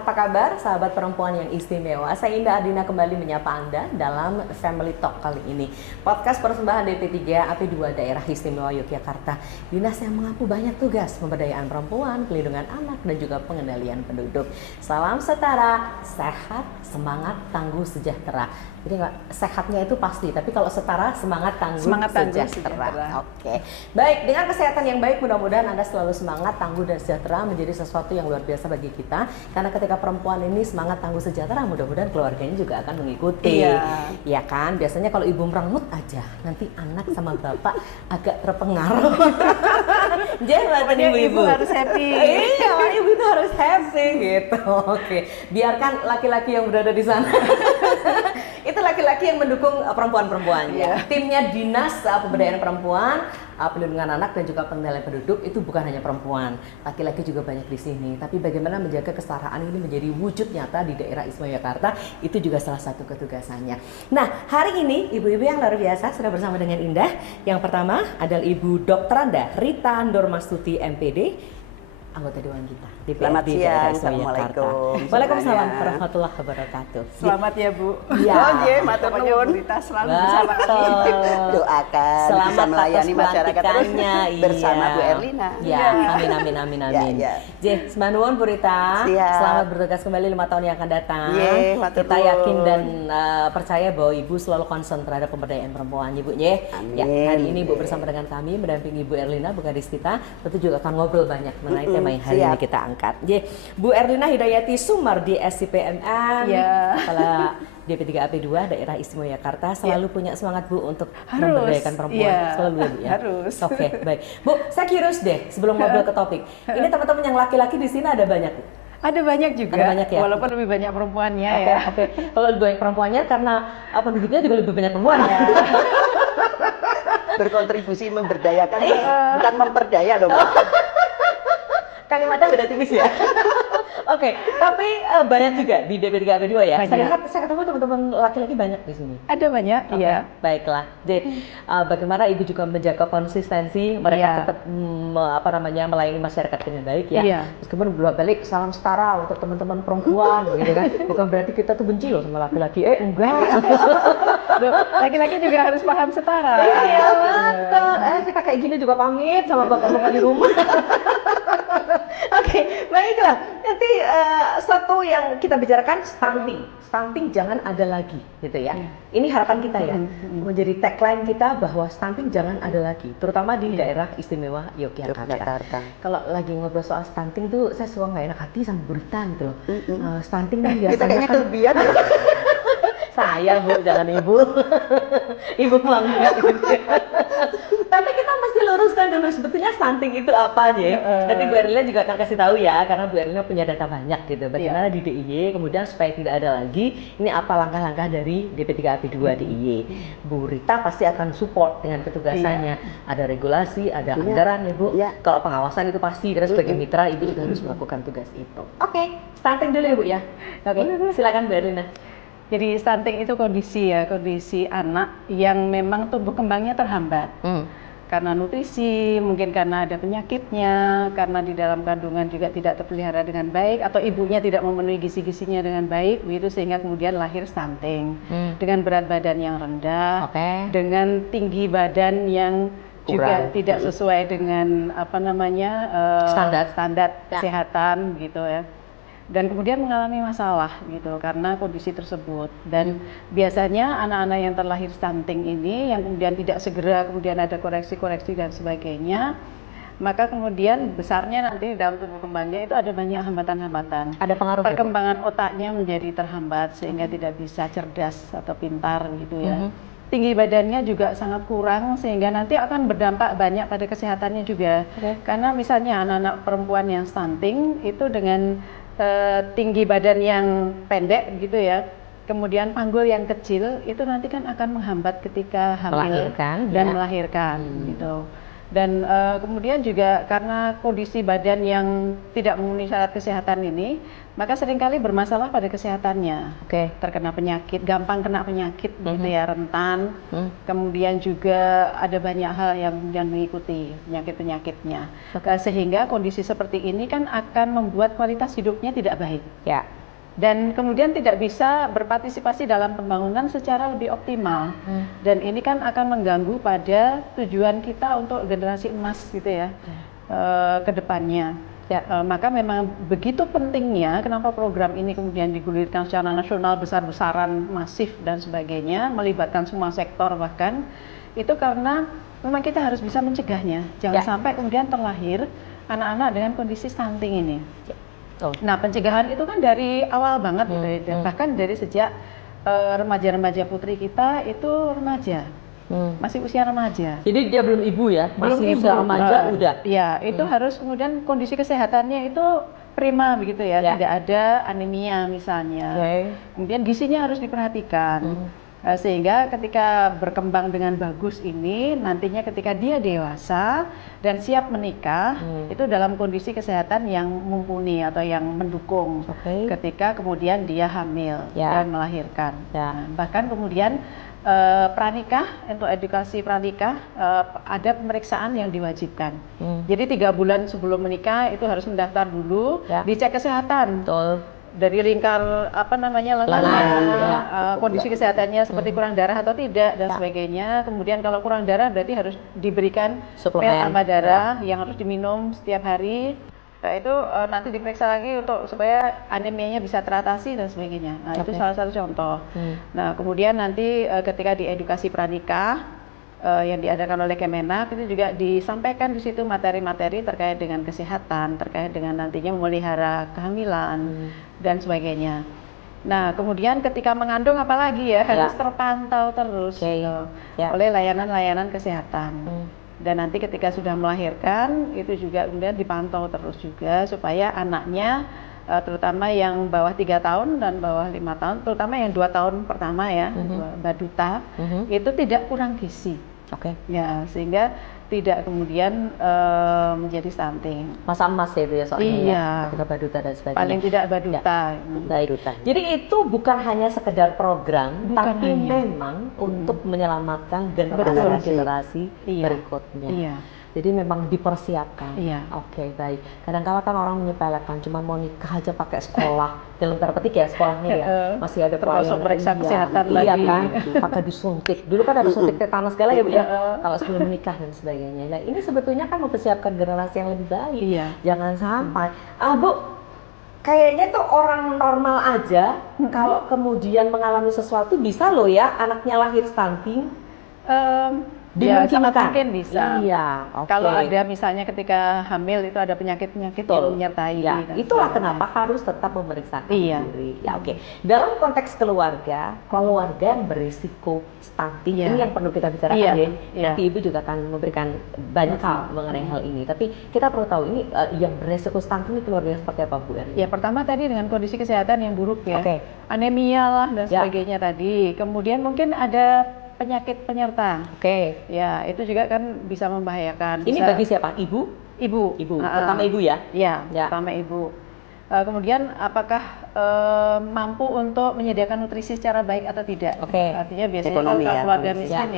apa kabar sahabat perempuan yang istimewa? Saya Indah Adina kembali menyapa Anda dalam Family Talk kali ini. Podcast persembahan DP3 AP2 Daerah Istimewa Yogyakarta. Dinas yang mengampu banyak tugas pemberdayaan perempuan, pelindungan anak, dan juga pengendalian penduduk. Salam setara, sehat, semangat, tangguh, sejahtera. Jadi sehatnya itu pasti, tapi kalau setara semangat, tangguh, sejahtera. Oke. Baik, dengan kesehatan yang baik mudah-mudahan Anda selalu semangat, tangguh, dan sejahtera menjadi sesuatu yang luar biasa bagi kita. Karena ketika perempuan ini semangat, tangguh, sejahtera, mudah-mudahan keluarganya juga akan mengikuti. Iya kan? Biasanya kalau ibu merengut aja, nanti anak sama bapak agak terpengaruh. Jadi ibu harus happy. Iya, ibu itu harus happy gitu. Oke. Biarkan laki-laki yang berada di sana. Itu laki-laki yang mendukung perempuan-perempuan ya. Timnya Dinas Pemberdayaan Perempuan, Pelindungan Anak, dan juga Pengendalian Penduduk itu bukan hanya perempuan, laki-laki juga banyak di sini. Tapi bagaimana menjaga kesetaraan ini menjadi wujud nyata di daerah Istimewa Yogyakarta itu juga salah satu ketugasannya. Nah, hari ini ibu-ibu yang luar biasa sudah bersama dengan Indah. Yang pertama adalah Ibu Dr. Anda Rita Ndormastuti MPD, anggota Dewan kita. Selamat siang, Assalamualaikum. Waalaikumsalam warahmatullahi wabarakatuh. Selamat ya Bu. Ya. Matur nuwun. Kita selalu bersama kami. Doakan selamat bisa melayani masyarakat terus bersama Bu Erlina. Ya, amin. J, semanuwun Bu Rita. Selamat bertugas kembali 5 tahun yang akan datang. Kita yakin dan percaya bahwa Ibu selalu concern terhadap pemberdayaan perempuan, Ibu. Ya, hari ini Ibu bersama dengan kami mendampingi Bu Erlina, Bu Gadis kita, tentu juga akan ngobrol banyak mengenai tema yang hari ini kita angkat. Bu Erlina Hidayati Sumardi SCPMM, Kepala DP3 AP2 Daerah Istimewa Yogyakarta, selalu punya semangat Bu untuk memberdayakan perempuan. Selalu ya Bu ya. Harus. Oke, baik. Bu, saya curious deh sebelum ngobrol ke topik. Ini teman-teman yang laki-laki di sini ada banyak Bu? Ada banyak juga. Ada banyak ya? Walaupun lebih banyak perempuannya Oke. Kalau lebih banyak perempuannya karena penduduknya juga lebih banyak perempuan. Berkontribusi memberdayakan, bukan memperdaya dong. Kalimatnya beda tipis ya. Oke, tapi banyak juga di DP3 AP2 ya. Saya ketemu teman-teman laki-laki banyak di sini. Ada banyak, iya. Baiklah. Jadi bagaimana Ibu juga menjaga konsistensi mereka tetap melayani masyarakat dengan baik ya. Meskipun bolak-balik salam setara untuk teman-teman perempuan gitu kan. Bukan berarti kita tuh benci loh sama laki-laki. Enggak. Laki-laki juga harus paham setara. Iya, betul. Kita kayak gini juga pamit sama bapak-bapak di rumah. Oke, baiklah. Nanti satu yang kita bicarakan stunting jangan ada lagi, gitu ya. Ini harapan kita ya, menjadi tagline kita bahwa stunting jangan ada lagi, terutama di daerah Istimewa Yogyakarta. Kalau lagi ngobrol soal stunting tuh, saya suka nggak enak hati sama berita gitu loh. Stunting kan biasanya kita kayaknya kelebihan. Saya Bu, jangan Ibu. Ibu melanggar gitu. Tapi kita mesti luruskan dulu sebetulnya stunting itu apa aja. Nanti Bu Erlina juga akan kasih tahu ya, karena Bu Erlina punya data banyak gitu. Bagaimana di DIY, kemudian supaya tidak ada lagi, ini apa langkah-langkah dari DP3 AP2 DIY. Bu Rita pasti akan support dengan petugasannya. Ada regulasi, ada anggaran ya Bu. Kalau pengawasan itu pasti, karena sebagai mitra Ibu juga harus melakukan tugas itu. Oke, stunting dulu ya Bu ya. Oke, silakan Bu Erlina. Jadi stunting itu kondisi anak yang memang tumbuh kembangnya terhambat. Karena nutrisi, mungkin karena ada penyakitnya, karena di dalam kandungan juga tidak terpelihara dengan baik, atau ibunya tidak memenuhi gizi-gizinya dengan baik, begitu sehingga kemudian lahir stunting dengan berat badan yang rendah, dengan tinggi badan yang juga tidak sesuai dengan standar kesehatan gitu ya. Dan kemudian mengalami masalah gitu karena kondisi tersebut. Dan biasanya anak-anak yang terlahir stunting ini yang kemudian tidak segera kemudian ada koreksi-koreksi dan sebagainya, maka kemudian besarnya nanti dalam tumbuh kembangnya itu ada banyak hambatan-hambatan. Ada pengaruh perkembangan otaknya menjadi terhambat sehingga tidak bisa cerdas atau pintar gitu ya. Tinggi badannya juga sangat kurang sehingga nanti akan berdampak banyak pada kesehatannya juga. Karena misalnya anak-anak perempuan yang stunting itu dengan tinggi badan yang pendek gitu ya, kemudian panggul yang kecil itu nanti kan akan menghambat ketika hamil dan melahirkan gitu. Dan kemudian juga karena kondisi badan yang tidak memenuhi syarat kesehatan ini, maka seringkali bermasalah pada kesehatannya. Terkena penyakit, gampang kena penyakit, gitu ya, rentan. Kemudian juga ada banyak hal yang mengikuti penyakit-penyakitnya. Sehingga kondisi seperti ini kan akan membuat kualitas hidupnya tidak baik. Ya. Dan kemudian tidak bisa berpartisipasi dalam pembangunan secara lebih optimal. Dan ini kan akan mengganggu pada tujuan kita untuk generasi emas gitu ya, ke depannya. Maka memang begitu pentingnya kenapa program ini kemudian digulirkan secara nasional besar-besaran, masif dan sebagainya, melibatkan semua sektor bahkan, itu karena memang kita harus bisa mencegahnya. Jangan sampai kemudian terlahir anak-anak dengan kondisi stunting ini. Nah, pencegahan itu kan dari awal banget gitu ya. Bahkan dari sejak remaja-remaja putri kita itu remaja. Masih usia remaja. Jadi dia belum ibu ya, masih belum usia remaja udah. Ya, itu harus kemudian kondisi kesehatannya itu prima begitu ya, tidak ada anemia misalnya. Kemudian gizinya harus diperhatikan. Sehingga ketika berkembang dengan bagus ini, nantinya ketika dia dewasa dan siap menikah, itu dalam kondisi kesehatan yang mumpuni atau yang mendukung ketika kemudian dia hamil dan melahirkan. Nah, bahkan kemudian pranikah, untuk edukasi pranikah ada pemeriksaan yang diwajibkan. Jadi 3 bulan sebelum menikah itu harus mendaftar dulu, dicek kesehatan. Dari lingkar kondisi kesehatannya seperti kurang darah atau tidak dan sebagainya. Kemudian kalau kurang darah berarti harus diberikan pil tambah darah yang harus diminum setiap hari. Nah, itu nanti diperiksa lagi supaya anemianya bisa teratasi dan sebagainya. Nah, itu salah satu contoh. Nah, kemudian nanti ketika di edukasi pranikah yang diadakan oleh Kemenak itu juga disampaikan di situ materi-materi terkait dengan kesehatan, terkait dengan nantinya memelihara kehamilan dan sebagainya. Nah, kemudian ketika mengandung apalagi ya harus terpantau terus oleh layanan-layanan kesehatan. Dan nanti ketika sudah melahirkan itu juga kemudian dipantau terus juga supaya anaknya terutama yang bawah 3 tahun dan bawah 5 tahun, terutama yang 2 tahun pertama ya, baduta, itu tidak kurang gizi. Ya, sehingga tidak kemudian menjadi stunting. Masa emas itu ya soalnya ketika baduta dan sebagainya. Paling tidak baduta. Jadi itu bukan hanya sekedar program, tapi memang untuk menyelamatkan generasi berikutnya. Jadi memang dipersiapkan. Oke, baik. Kadang-kala kan orang menyepelekan, cuma mau nikah aja pakai sekolah, dalam tanda petik ya sekolahnya ya, masih ada termasuk periksa kesehatan lagi. Kan, pakai disuntik. Dulu kan ada suntik tetanus segala ya Bu ya, kalau sebelum menikah dan sebagainya. Nah ini sebetulnya kan mempersiapkan generasi yang lebih baik. Jangan sampai, Bu, kayaknya tuh orang normal aja kalau kemudian mengalami sesuatu bisa loh ya anaknya lahir stunting. Sangat mungkin bisa. Kalau ada misalnya ketika hamil itu ada penyakit-penyakit yang menyertai. Itulah kenapa harus tetap memeriksakan diri. Dalam konteks keluarga yang berisiko stunting ini yang perlu kita bicarakan ya. Nanti Ibu juga akan memberikan banyak hal mengenai hal ini. Tapi kita perlu tahu ini yang berisiko stunting itu keluarga seperti apa Bu? Ya, pertama tadi dengan kondisi kesehatan yang buruk ya. Anemia lah dan sebagainya tadi. Kemudian mungkin ada penyakit penyerta. Ya, itu juga kan bisa membahayakan. Ini bagi siapa? Ibu. Pertama ibu ya? Pertama ibu. Kemudian apakah mampu untuk menyediakan nutrisi secara baik atau tidak? Artinya biasanya kalau keluarga miskin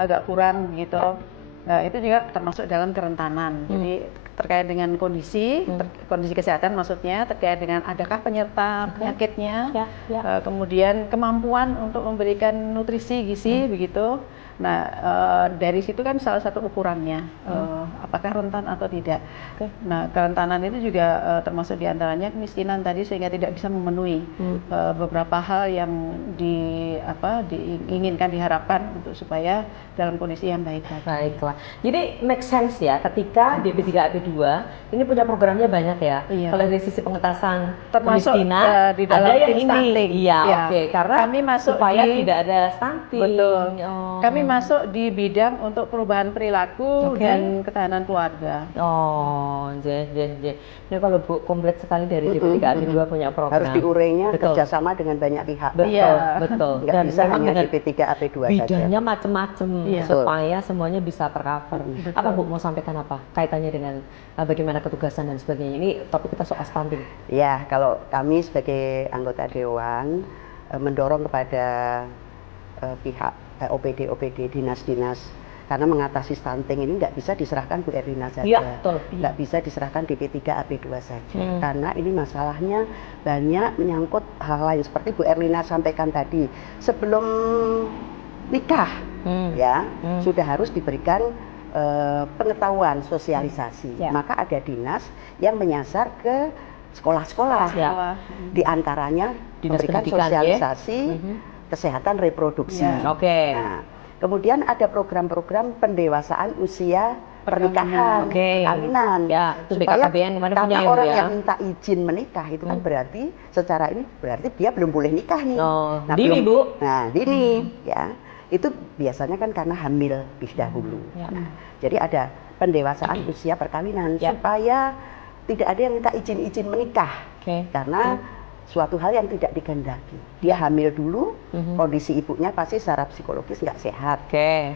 agak kurang gitu. Nah, itu juga termasuk dalam kerentanan. Jadi terkait dengan kondisi kesehatan maksudnya, terkait dengan adakah penyerta penyakitnya, kemudian kemampuan untuk memberikan nutrisi gizi begitu. Nah, dari situ kan salah satu ukurannya apakah rentan atau tidak. Nah, kerentanan itu juga termasuk diantaranya kemiskinan tadi sehingga tidak bisa memenuhi beberapa hal yang diinginkan, diharapkan untuk supaya dalam kondisi yang baik. Baiklah. Jadi make sense ya ketika DP3 AP2 ini punya programnya banyak ya. Kalau dari sisi pengentasan kemiskinan di dalam ada yang ini. Karena kami masuk supaya tidak ada stunting. Betul. Kami masuk di bidang untuk perubahan perilaku dan ketahanan keluarga. Oh, jadi ini kalau Bu komplit sekali dari DP3 AP2 punya program. Harus diurainya Betul. kerjasama dengan banyak pihak. Betul, Iya. betul. Nggak bisa memang hanya dengan DP3 AP2 saja. bidangnya macam-macam Iya. supaya semuanya bisa tercover. Apa Bu mau sampaikan apa kaitannya dengan bagaimana ketugasan dan sebagainya? Ini topik kita soal stunting. Ya, kalau kami sebagai anggota Dewan mendorong kepada pihak OPD dinas-dinas, karena mengatasi stunting ini nggak bisa diserahkan Bu Erlina saja, Iya, betul. nggak bisa diserahkan DP3 AP2 saja, karena ini masalahnya banyak menyangkut hal lain seperti Bu Erlina sampaikan tadi, sebelum nikah ya sudah harus diberikan pengetahuan sosialisasi. Ya. Maka ada dinas yang menyasar ke sekolah-sekolah, Ya. di antaranya Dinas memberikan pendidikan, ya. sosialisasi kesehatan reproduksi. Ya. Oke. Nah, kemudian ada program-program pendewasaan usia pernikahan, Oke. perkawinan. Ya, itu Supaya BKKBN kemarin karena punya ya, Bu, orang ya. yang minta izin menikah itu kan berarti secara ini berarti dia belum boleh nikah nih. Oh, dini, Bu. Nah, dini ya. Itu biasanya kan karena hamil lebih dahulu. Ya. Nah, jadi ada pendewasaan usia perkawinan Ya. supaya tidak ada yang minta izin menikah. Oke. Karena suatu hal yang tidak dikehendaki. Dia hamil dulu, kondisi ibunya pasti secara psikologis nggak sehat. Oke.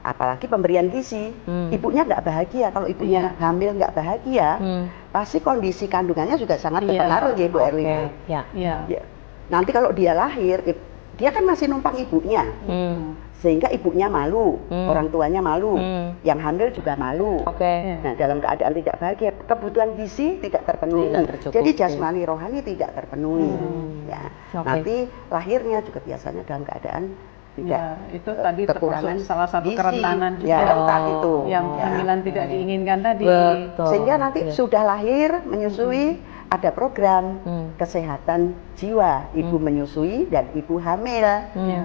Apalagi pemberian gizi, ibunya nggak bahagia. Kalau ibunya hamil nggak bahagia, pasti kondisi kandungannya juga sangat terpengaruh ya Bu Erlina. Ya. Iya. Ya. Nanti kalau dia lahir, dia kan masih numpang ibunya, sehingga ibunya malu, orang tuanya malu, yang hamil juga malu. Oke. Nah, dalam keadaan tidak bahagia, kebutuhan gizi tidak terpenuhi. Tidak tercukupi. Jadi jasmani rohani tidak terpenuhi. Ya. Oke. Nanti lahirnya juga biasanya dalam keadaan tidak Ya, itu tadi kekurangan termasuk salah satu gizi. kerentanan juga Ya, rentan itu. yang Ya. kehamilan tidak diinginkan tadi. Betul. Sehingga nanti Ya. sudah lahir, menyusui, ada program kesehatan jiwa, ibu menyusui dan ibu hamil. Ya.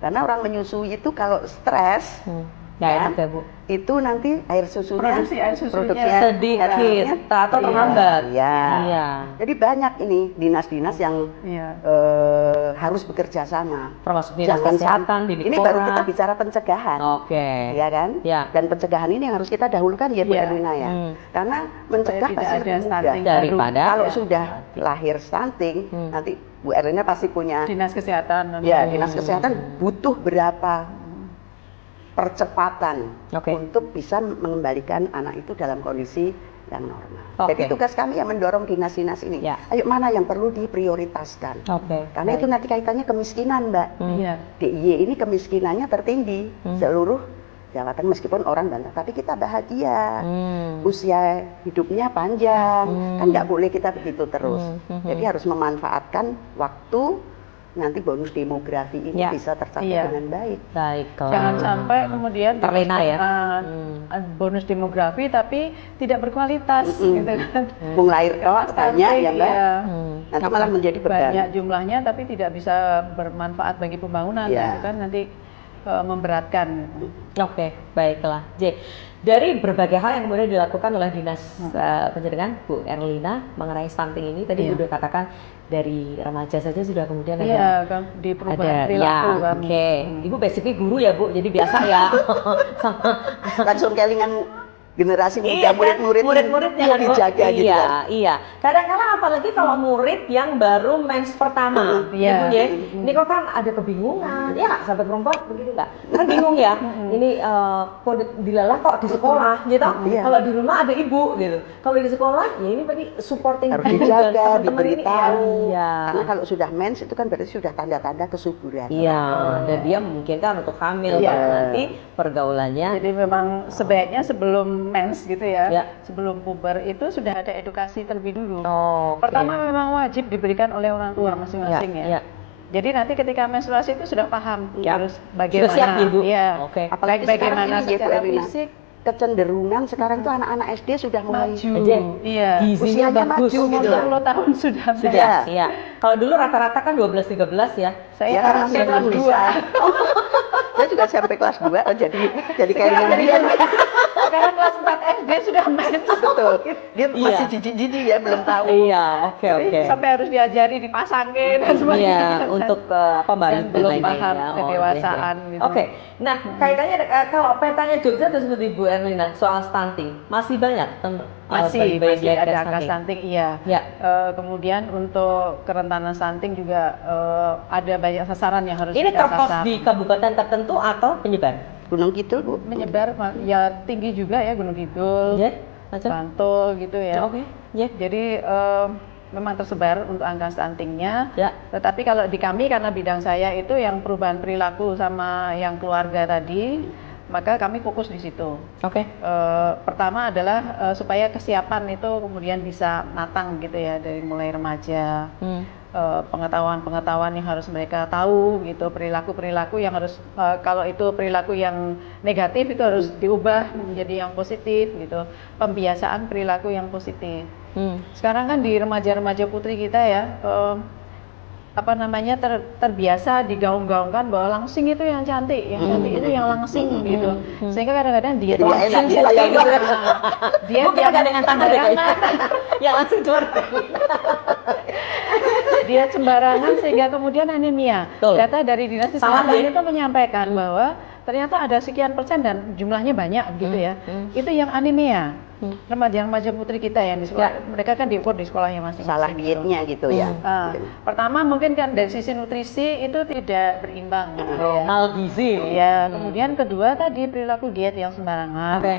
Karena orang menyusui itu kalau stres, Nggak enak ya, Bu. itu nanti air susunya Produksi air susunya Sedikit atau terhambat. Iya. Iya. Jadi banyak ini dinas-dinas yang Iya. harus bekerja sama. Termasuk dinas Jangan kesehatan, di ini baru kita bicara pencegahan. Oke. Ya kan? Ya. Dan pencegahan ini yang harus kita dahulukan ya Bu Ya. Erlina ya. Karena mencegah tidak pasti ada lebih mudah. stunting Daripada Kalau Ya. sudah lahir stunting, nanti Bu Erlina pasti punya Dinas kesehatan. ya dinas kesehatan butuh berapa percepatan Oke. untuk bisa mengembalikan anak itu dalam kondisi yang normal. Oke. Jadi tugas kami yang mendorong dinas-dinas ini. Ya. Ayo mana yang perlu diprioritaskan? Oke. Karena itu nanti kaitannya kemiskinan, Mbak. Iya. DIY ini kemiskinannya tertinggi seluruh Jawa Tengah, meskipun orang banyak, tapi kita bahagia. Usia hidupnya panjang, kan nggak boleh kita begitu terus. Jadi harus memanfaatkan waktu nanti bonus demografi ini Ya. bisa tercapai Iya. dengan baik. Baiklah. Jangan sampai kemudian Terlena ya. bonus demografi tapi tidak berkualitas gitu kan. Bung lahir kok banyak ya Mbak, Iya. nanti malah menjadi beban. Banyak jumlahnya tapi tidak bisa bermanfaat bagi pembangunan Iya. gitu kan nanti memberatkan. Oke, baiklah. J. Dari berbagai hal yang kemudian dilakukan oleh Dinas Pencegahan Bu Erlina mengenai stunting ini, tadi Iya. udah katakan dari remaja saja sudah kemudian ada Iya kan di perubahan perilaku ya, kan. oke. Ibu basically guru ya Bu, jadi biasa ya. Langsung kelingan generasi Iya, muda, murid-muridnya yang dijaga gitu iya, kan. iya. Kadang-kadang apalagi kalau murid yang baru mens pertama, Iya. Ibu ya. Ini kok kan ada kebingungan, ya nggak, sahabat perempuan begitu nggak? Kan bingung ya. Ini kok dilalah kok di sekolah, gitu. Iya. Kalau di rumah ada ibu, gitu. Kalau di sekolah, ya ini berarti supporting Harus juga dijaga, teman-teman ini. diberitahu. Iya. Karena kalau sudah mens itu kan berarti sudah tanda-tanda kesuburan. Iya, dan dia memungkinkan untuk hamil Iya. karena nanti pergaulannya. Jadi memang sebaiknya sebelum mens gitu ya, Ya. sebelum puber itu sudah ada edukasi terlebih dulu. Oh, Pertama memang wajib diberikan oleh orang tua masing-masing ya. ya. Jadi nanti ketika menstruasi itu sudah paham Ya. harus bagaimana. Sudah siap, Ibu? Iya. Oke. Apalagi Bagaimana sekarang ini ya, Bu secara Erlina. fisik Kecenderungan sekarang tuh anak-anak SD sudah mulai maju. Aja. Iya. Gizinya Usianya bagus maju gitu. gitu. 10 tahun sudah. Sudah, Iya. iya. Kalau dulu rata-rata kan 12-13 ya. Saya Ya, karena saya kelas bisa. 2. Saya juga sampai kelas 2 jadi kayak Sekarang dia. sekarang kelas 4 4 SD sudah main Betul. Dia masih Iya. jijik-jijik ya, belum tahu. Iya, oke Jadi oke. sampai harus diajari dipasangin dan sebagainya. Iya, untuk apa balik Dan belum lain-lain paham ya. kedewasaan oke. gitu. Oke. Nah, kaitannya kalau petanya Jogja itu seperti Bu Erlina soal stunting, masih banyak Masih bayi-bayi ada yang angka stunting, iya. Ya. Kemudian untuk kerentanan stunting juga ada banyak sasaran yang harus Ini kita terpos sasar. di kabupaten tertentu atau penyebar? Gunung Kidul, Bu. Menyebar ya tinggi juga ya Gunung Kidul, Ya, macam. Bantul gitu ya. Oke. Ya. Jadi memang tersebar untuk angka stuntingnya. Ya. Tetapi kalau di kami karena bidang saya itu yang perubahan perilaku sama yang keluarga tadi, maka kami fokus di situ. Oke. Pertama adalah supaya kesiapan itu kemudian bisa matang gitu ya dari mulai remaja. Pengetahuan-pengetahuan yang harus mereka tahu gitu, perilaku-perilaku yang harus kalau itu perilaku yang negatif itu harus diubah menjadi yang positif gitu, pembiasaan perilaku yang positif. Sekarang kan di remaja-remaja putri kita ya terbiasa digaung-gaungkan bahwa langsing itu yang cantik, yang cantik itu yang langsing gitu, sehingga kadang-kadang dia Jadi enak dia kayak gitu. dia Bukan dengan tangan deh kayaknya. sembarangan. Ya langsung keluar. Dia sembarangan sehingga kemudian anemia. Betul. Data dari Dinas Salah Kesehatan ya? itu menyampaikan bahwa ternyata ada sekian persen dan jumlahnya banyak gitu ya. Itu yang anemia. Remaja-remaja putri kita yang di sekolah, mereka kan diukur di sekolahnya masing-masing. Salah dietnya gitu ya. Pertama mungkin kan dari sisi nutrisi itu tidak berimbang gitu ya. Malgizi. Ya, kemudian kedua tadi perilaku diet yang sembarangan. Oke.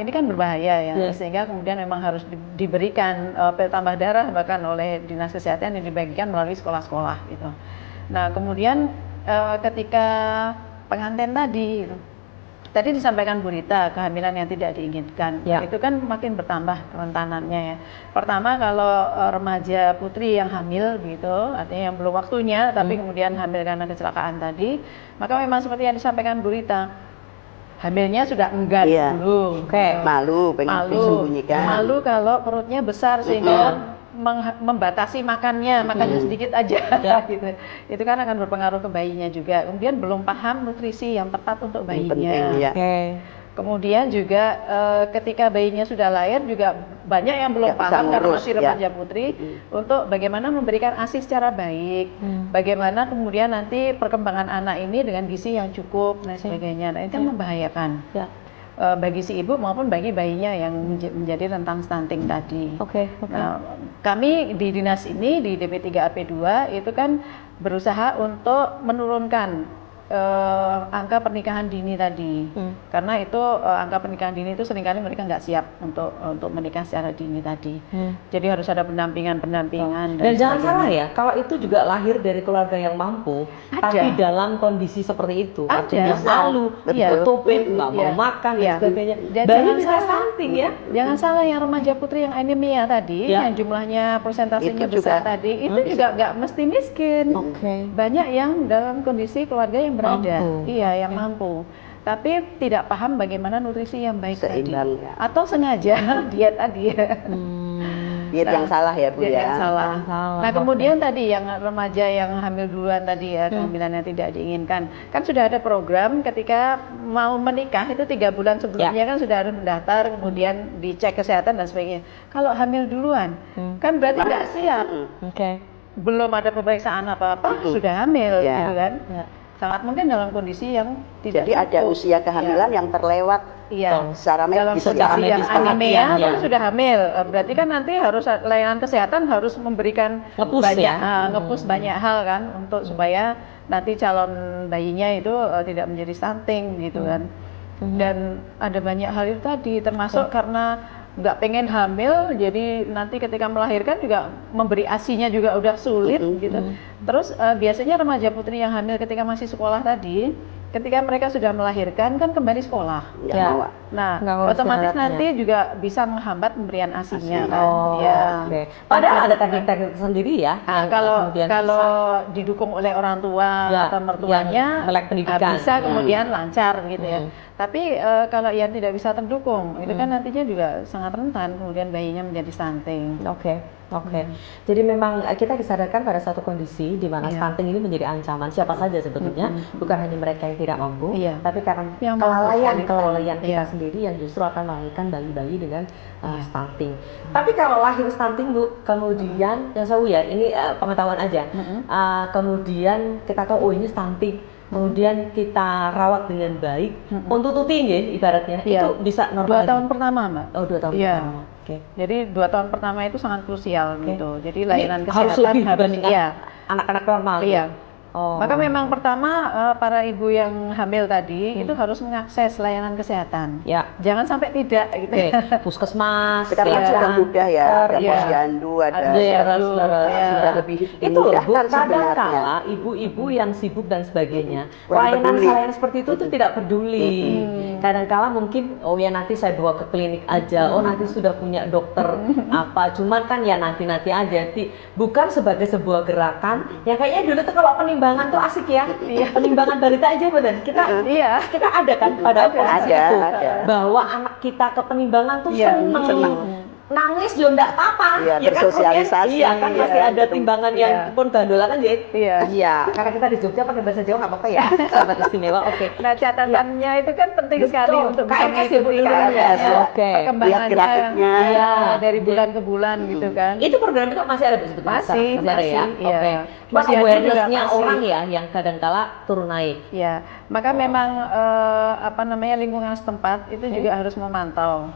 Ini kan berbahaya ya, sehingga kemudian memang harus diberikan pil tambah darah bahkan oleh Dinas Kesehatan yang dibagikan melalui sekolah-sekolah gitu. Nah kemudian ketika pengantin tadi disampaikan Bu Rita, kehamilan yang tidak diinginkan, itu kan makin bertambah kerentanannya ya. Pertama kalau remaja putri yang hamil gitu, artinya yang belum waktunya, tapi kemudian hamil karena kecelakaan tadi, maka memang seperti yang disampaikan Bu Rita, hamilnya sudah enggan dulu, malu, pengen disembunyikan. Malu kalau perutnya besar sehingga membatasi makannya sedikit aja gitu. Itu kan akan berpengaruh ke bayinya juga. Kemudian belum paham nutrisi yang tepat untuk bayinya. Penting, ya. Kemudian juga ketika bayinya sudah lahir juga banyak yang belum paham karena masih remaja putri untuk bagaimana memberikan ASI secara baik, bagaimana kemudian nanti perkembangan anak ini dengan gizi yang cukup dan sebagainya. Nah, itu membahayakan. Bagi si ibu maupun bagi bayinya yang menjadi rentan stunting tadi. Nah, kami di dinas ini di DP3AP2 itu kan berusaha untuk menurunkan angka pernikahan dini tadi, karena itu angka pernikahan dini itu seringkali mereka nggak siap untuk menikah secara dini tadi. Jadi harus ada pendampingan. Dan jangan salah ya, kalau itu juga lahir dari keluarga yang mampu, tapi dalam kondisi seperti itu, artinya malu, tutupin, nggak mau makan dan sebagainya, bayi bisa stunting ya. Jangan salah yang remaja putri yang anemia tadi, yang jumlahnya persentasenya besar tadi, itu juga nggak mesti miskin. Banyak yang dalam kondisi keluarga yang berada, yang mampu, tapi tidak paham bagaimana nutrisi yang baik seimbang tadi, atau sengaja diet tadi diet yang salah ya Bu ya. Yang salah. Nah kemudian tadi yang remaja yang hamil duluan tadi ya, kehamilan yang tidak diinginkan, kan sudah ada program ketika mau menikah itu 3 bulan sebelumnya kan sudah harus mendaftar, kemudian dicek kesehatan dan sebagainya. Kalau hamil duluan kan berarti nggak siap, belum ada pemeriksaan apa-apa sudah hamil gitu kan. Sangat mungkin dalam kondisi yang tidak jadi ada usia kehamilan yang terlewat secara medis, dalam kondisi yang anemia sudah hamil, berarti kan nanti harus layanan kesehatan harus memberikan nge-push banyak hal kan untuk supaya nanti calon bayinya itu tidak menjadi stunting gitu kan. Dan ada banyak hal itu tadi, termasuk karena nggak pengen hamil, jadi nanti ketika melahirkan juga memberi ASI-nya juga udah sulit gitu. Terus biasanya remaja putri yang hamil ketika masih sekolah tadi, ketika mereka sudah melahirkan kan kembali sekolah. Nah, otomatis nanti juga bisa menghambat pemberian ASI-nya kan. Padahal ada teknik-teknik sendiri ya. Kalau didukung oleh orang tua atau mertuanya, bisa kemudian lancar gitu ya. Tapi kalau yang tidak bisa terdukung, itu kan nantinya juga sangat rentan kemudian bayinya menjadi stunting. Jadi memang kita disadarkan pada satu kondisi di mana stunting ini menjadi ancaman siapa saja sebetulnya, bukan hanya mereka yang tidak mampu, tapi karena kelalaian kita sendiri. sendiri yang justru akan melahirkan bayi-bayi dengan stunting. Tapi kalau lahir stunting Bu, kemudian yang saya ya ini pengetahuan aja. Kemudian kita tahu oh ini stunting, kemudian kita rawat dengan baik, untuk tuti nggih ibaratnya itu bisa normal. 2 tahun pertama, Mbak. Oh 2 tahun Iya. pertama. Oke. Jadi 2 tahun pertama itu sangat krusial gitu. Jadi layanan harus kesehatan lebih dibandingkan iya. anak-anak normal. Iya. Oh. Maka memang pertama para ibu yang hamil tadi itu harus mengakses layanan kesehatan. Ya. Jangan sampai tidak gitu. Oke, puskesmas, Sekarang sudah mudah ya, ada Iya. posyandu, ada sudah lebih itu loh Bu, dimudahkan sebenarnya. kadang-kala ibu-ibu yang sibuk dan sebagainya, Kurang peduli. layanan seperti itu tuh tidak peduli. Kadang-kala mungkin oh ya nanti saya bawa ke klinik aja, oh nanti sudah punya dokter apa, cuman kan ya nanti aja. Bukan sebagai sebuah gerakan yang kayaknya dulu tuh kalau penimbangan tuh asik ya. Penimbangan balita aja benar. Kita ada kan pada posisi itu bahwa anak kita ke penimbangan tuh seneng. Nangis juga enggak apa-apa. Iya, Ya kan, bersosialisasi. iya kan masih Iya, ada timbangan yang pun bandola kan ya. Iya. Karena kita di Jogja pakai bahasa Jawa nggak apa-apa ya. Sahabat istimewa. Oke. Nah, catatannya itu kan penting sekali untuk bisa KMS mengikuti ya, Bu, KMS. oke. Perkembangannya Lihat grafiknya. dari bulan ke bulan gitu kan. Itu program itu masih ada sebetulnya. Masih ada ya. iya. Oke. Cuma Masih ada juga, awareness-nya masih. orang ya yang kadang-kala turun naik. Ya, maka memang lingkungan setempat itu juga harus memantau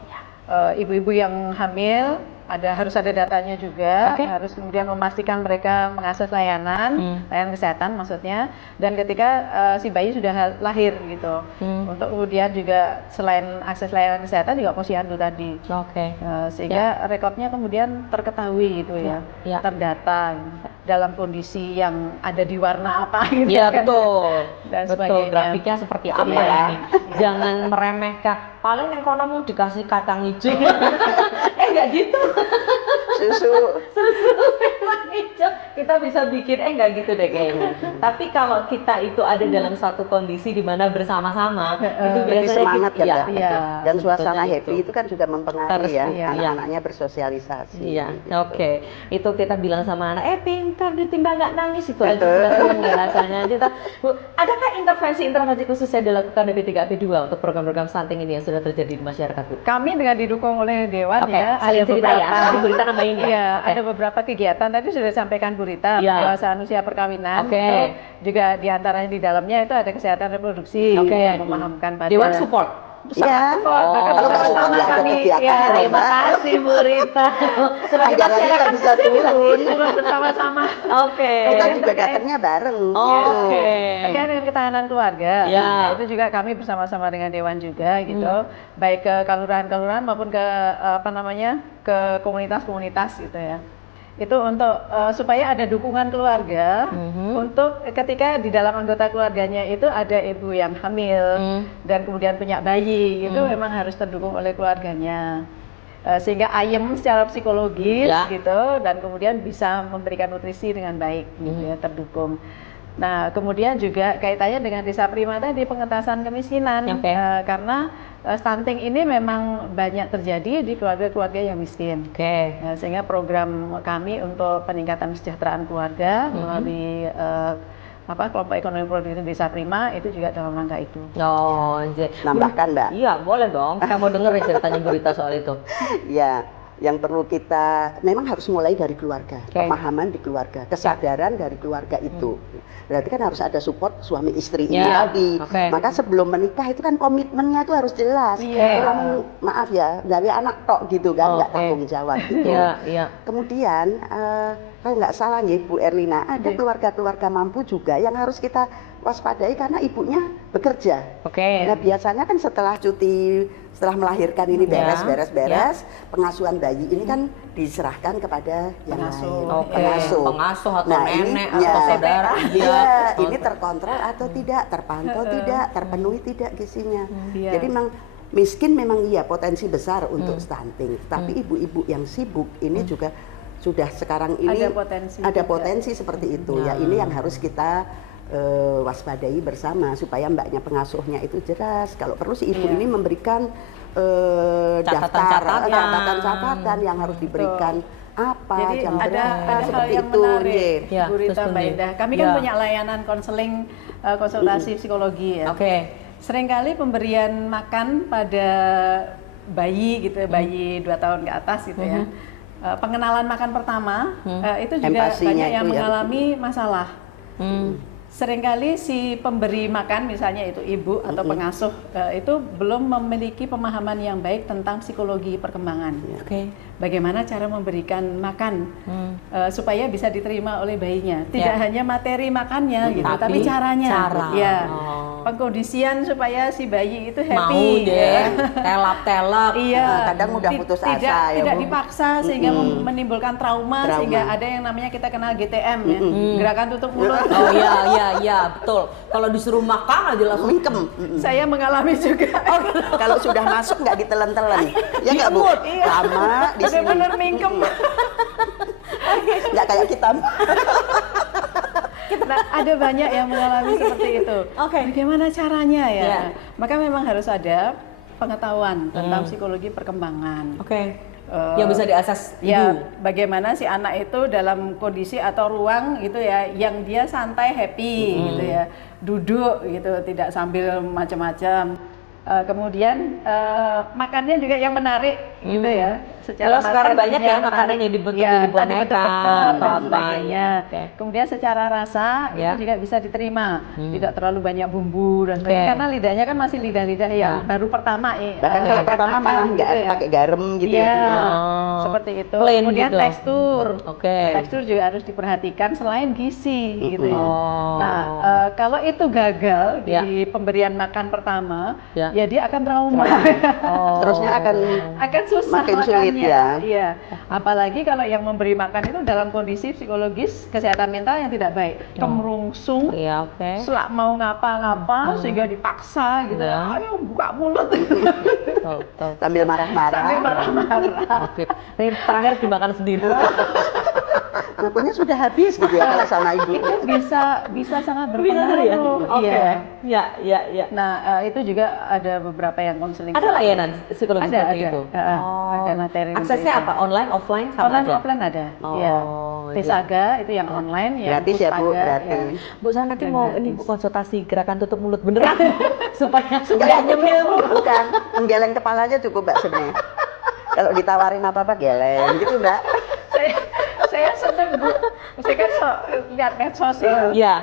ibu-ibu yang hamil. Harus ada datanya juga, harus kemudian memastikan mereka mengakses layanan kesehatan maksudnya, dan ketika si bayi sudah lahir gitu, untuk kemudian juga selain akses layanan kesehatan juga posyandu tadi, sehingga rekodnya kemudian terketahui gitu ya, terdata dalam kondisi yang ada di warna apa gitu kan. Dan Betul, grafiknya seperti apa ini. Jangan meremehkan. Paling yang kono mau dikasih kacang hijau. Enggak gitu. Susu Kacang hijau. Kita bisa bikin enggak gitu deh kayaknya. Tapi kalau kita itu ada dalam satu kondisi di mana bersama-sama, itu lebih biasanya semangat kan, Mbak? Iya. Dan suasana Sebetulnya happy itu kan juga mempengaruhi ya, anak-anaknya bersosialisasi. Iya, gitu. oke. Itu kita bilang sama anak, pintar ditimbang nggak nangis itu aja Betul. rasanya. Bu, adakah intervensi khusus yang dilakukan DP3AP2 untuk program-program stunting ini yang sudah terjadi di masyarakat, Bu? Kami dengan didukung oleh Dewan ya, ada beberapa ya, Bu Rita nambahin ya. Iya, ada beberapa kegiatan tadi sudah disampaikan Bu Rita, pendewasaan usia perkawinan. Itu juga diantaranya di dalamnya itu ada kesehatan reproduksi, memahamkan pada Dewan support. Iya. Kalau bersama kami, Terima kasih Bu Rita. Sebagai Anggarannya nggak bisa turun. bersama-sama. Oke. Kita juga datangnya bareng. Oke. Terkait dengan ketahanan keluarga, nah, itu juga kami bersama-sama dengan Dewan juga gitu, baik ke kelurahan-kelurahan maupun ke ke komunitas-komunitas gitu ya. Itu untuk supaya ada dukungan keluarga untuk ketika di dalam anggota keluarganya itu ada ibu yang hamil dan kemudian punya bayi, itu memang harus terdukung oleh keluarganya. Sehingga ayem secara psikologis gitu, dan kemudian bisa memberikan nutrisi dengan baik gitu ya, terdukung. Nah, kemudian juga kaitannya dengan Desa Prima tadi, pengentasan kemiskinan, karena stunting ini memang banyak terjadi di keluarga-keluarga yang miskin. Sehingga program kami untuk peningkatan kesejahteraan keluarga melalui kelompok ekonomi produktif Desa Prima itu juga dalam rangka itu. Nambahkan, Mbak? Iya, boleh dong. Saya mau dengerin ceritanya Bu Rita soal itu. Iya. Yang perlu kita memang harus mulai dari keluarga, pemahaman di keluarga, kesadaran dari keluarga itu. Berarti kan harus ada support suami istri ini tadi. Maka sebelum menikah itu kan komitmennya itu harus jelas. Orang maaf ya dari anak tok gitu kan, nggak tanggung jawab gitu. Kemudian kalau nggak salah ya Bu Erlina, ada keluarga-keluarga mampu juga yang harus kita waspadai karena ibunya bekerja. Nah biasanya kan setelah cuti, setelah melahirkan ini beres, pengasuhan bayi ini kan diserahkan kepada yang lain. Pengasuh atau nenek atau saudara. Ini terkontrol atau tidak, terpantau tidak, terpenuhi tidak gizinya. Jadi memang miskin memang iya potensi besar untuk stunting. Tapi ibu-ibu yang sibuk ini juga sudah sekarang ini ada potensi seperti itu ya. Ini yang harus kita waspadai bersama supaya mbaknya pengasuhnya itu jelas. Kalau perlu si ibu ini memberikan catatan yang harus diberikan apa, jadi jam ada berapa, hal seperti yang itu. menarik, Bu Rita, Mbak Indah. Kami kan punya layanan konseling konsultasi psikologi ya. Seringkali pemberian makan pada bayi gitu, bayi 2 tahun ke atas gitu ya. Pengenalan makan pertama itu juga Empasinya banyak yang itu ya. mengalami masalah. Seringkali si pemberi makan, misalnya itu ibu atau pengasuh, itu belum memiliki pemahaman yang baik tentang psikologi perkembangan. Oke. Bagaimana cara memberikan makan supaya bisa diterima oleh bayinya. Tidak hanya materi makannya gitu, tapi caranya. cara. Ya. Oh. Pengkondisian supaya si bayi itu Mau happy. deh, telap-telap. Iya. Kadang mudah putus asa ya, Tidak Bu. dipaksa sehingga menimbulkan trauma, sehingga ada yang namanya kita kenal GTM ya, gerakan tutup mulut. Oh iya, betul. Kalau disuruh makan aja langsung Mingkem. Saya mengalami juga. Kalau sudah masuk nggak ditelen-telen, ya nggak Bu? Iya. Lama di sini. Benar-benar mingkem. Nggak kayak kita. Nah, ada banyak yang mengalami seperti itu. Oke. Bagaimana caranya ya? Ya. Maka memang harus ada pengetahuan tentang psikologi perkembangan. Oke. Yang bisa diakses Ya, ibu. bagaimana si anak itu dalam kondisi atau ruang gitu ya, yang dia santai, happy gitu ya, duduk gitu, tidak sambil macam-macam. Kemudian makannya juga yang menarik gitu ya. Kalau sekarang makan banyak ya menarik. makanan yang dibentuk Ya, jadi tadi boneka bentuk-bentuk atau dan apa. sebagainya. Oke. Kemudian secara rasa Ya. itu juga bisa diterima, tidak terlalu banyak bumbu dan sebagainya. Oke. Karena lidahnya kan masih lidah-lidah yang baru pertama Bahkan kalau pertama malah nggak gitu ya. pakai garam gitu Iya, ya. Oh. seperti itu. Plain Kemudian gitu. tekstur. Oke. Tekstur juga harus diperhatikan selain gizi gitu ya. Oh. Nah, kalau itu gagal Ya. di pemberian makan pertama, Ya. ya dia akan trauma. Oh. Terusnya akan susah makin sulit makannya. ya. Iya. Apalagi kalau yang memberi makan itu dalam kondisi psikologis kesehatan mental yang tidak baik, kemerungsung, Iya, oke. selak mau ngapa-ngapa sehingga dipaksa gitu. Ya. Ayo buka mulut. Betul. sambil marah-marah. Sambil marah-marah. Oke. Ini terakhir dimakan sendiri. Pokoknya sudah habis gitu ya kalau sama ibu. Itu bisa sangat Bisa ya? berpengaruh. Oke. Iya. Ya. Nah, itu juga ada beberapa yang konseling. Ada layanan psikologi Ada, seperti ada. itu? Ada materi Aksesnya untuk apa? itu. Online, offline, sama Online, aja? offline ada. Oh, Iya. iya. Tesaga itu yang online, yang Gratis ya Bu, Puspaga, gratis. ya. Bu, saya nanti Dan mau gratis. ini Bu, konsultasi gerakan tutup mulut beneran supaya Enggak nyemil Bu. Bukan, menggeleng kepalanya cukup Mbak sebenarnya. Kalau ditawarin apa-apa geleng gitu Mbak. Saya seneng Bu. Saya kan lihat medsos ya. Iya.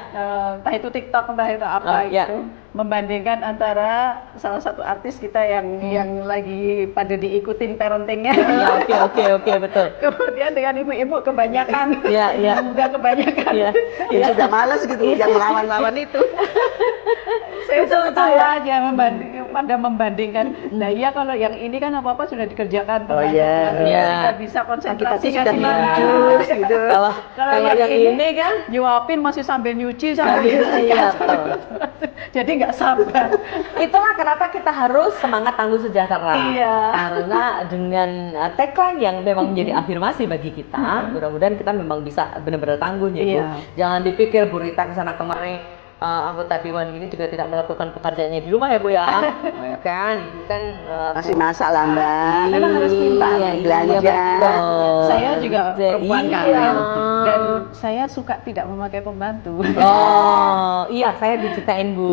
Entah itu TikTok, entah itu apa iya. gitu. Membandingkan antara salah satu artis kita yang lagi pada diikutin parentingnya. Iya, oke, betul. Kemudian dengan ibu-ibu kebanyakan. Iya. Muda kebanyakan. Iya. Ya sudah malas gitu yang melawan-lawan itu. Saya tawa aja membandingkan. Nah iya, kalau yang ini kan apa-apa sudah dikerjakan. Oh, iya. Iya. Kita bisa konsentrasi Kita sudah ngasih jus gitu. Kalau yang ini kan nyuapin masih sambil nyuci sambil iya, betul. jadi nggak sabar. Itulah kenapa kita harus semangat tangguh sejahtera. Iya. Karena dengan tagline yang memang menjadi afirmasi bagi kita, mudah-mudahan kita memang bisa benar-benar tangguh ya Bu. Iya. Jangan dipikir Bu Rita kesana kemari, anggota Dewan ini juga tidak melakukan pekerjaannya di rumah ya Bu ya. kan Masih masak lah Mbak. memang harus pintar Iya, belanja. betul. Saya juga perempuan Iya. karir dan saya suka tidak memakai pembantu. Oh, iya saya diceritain Bu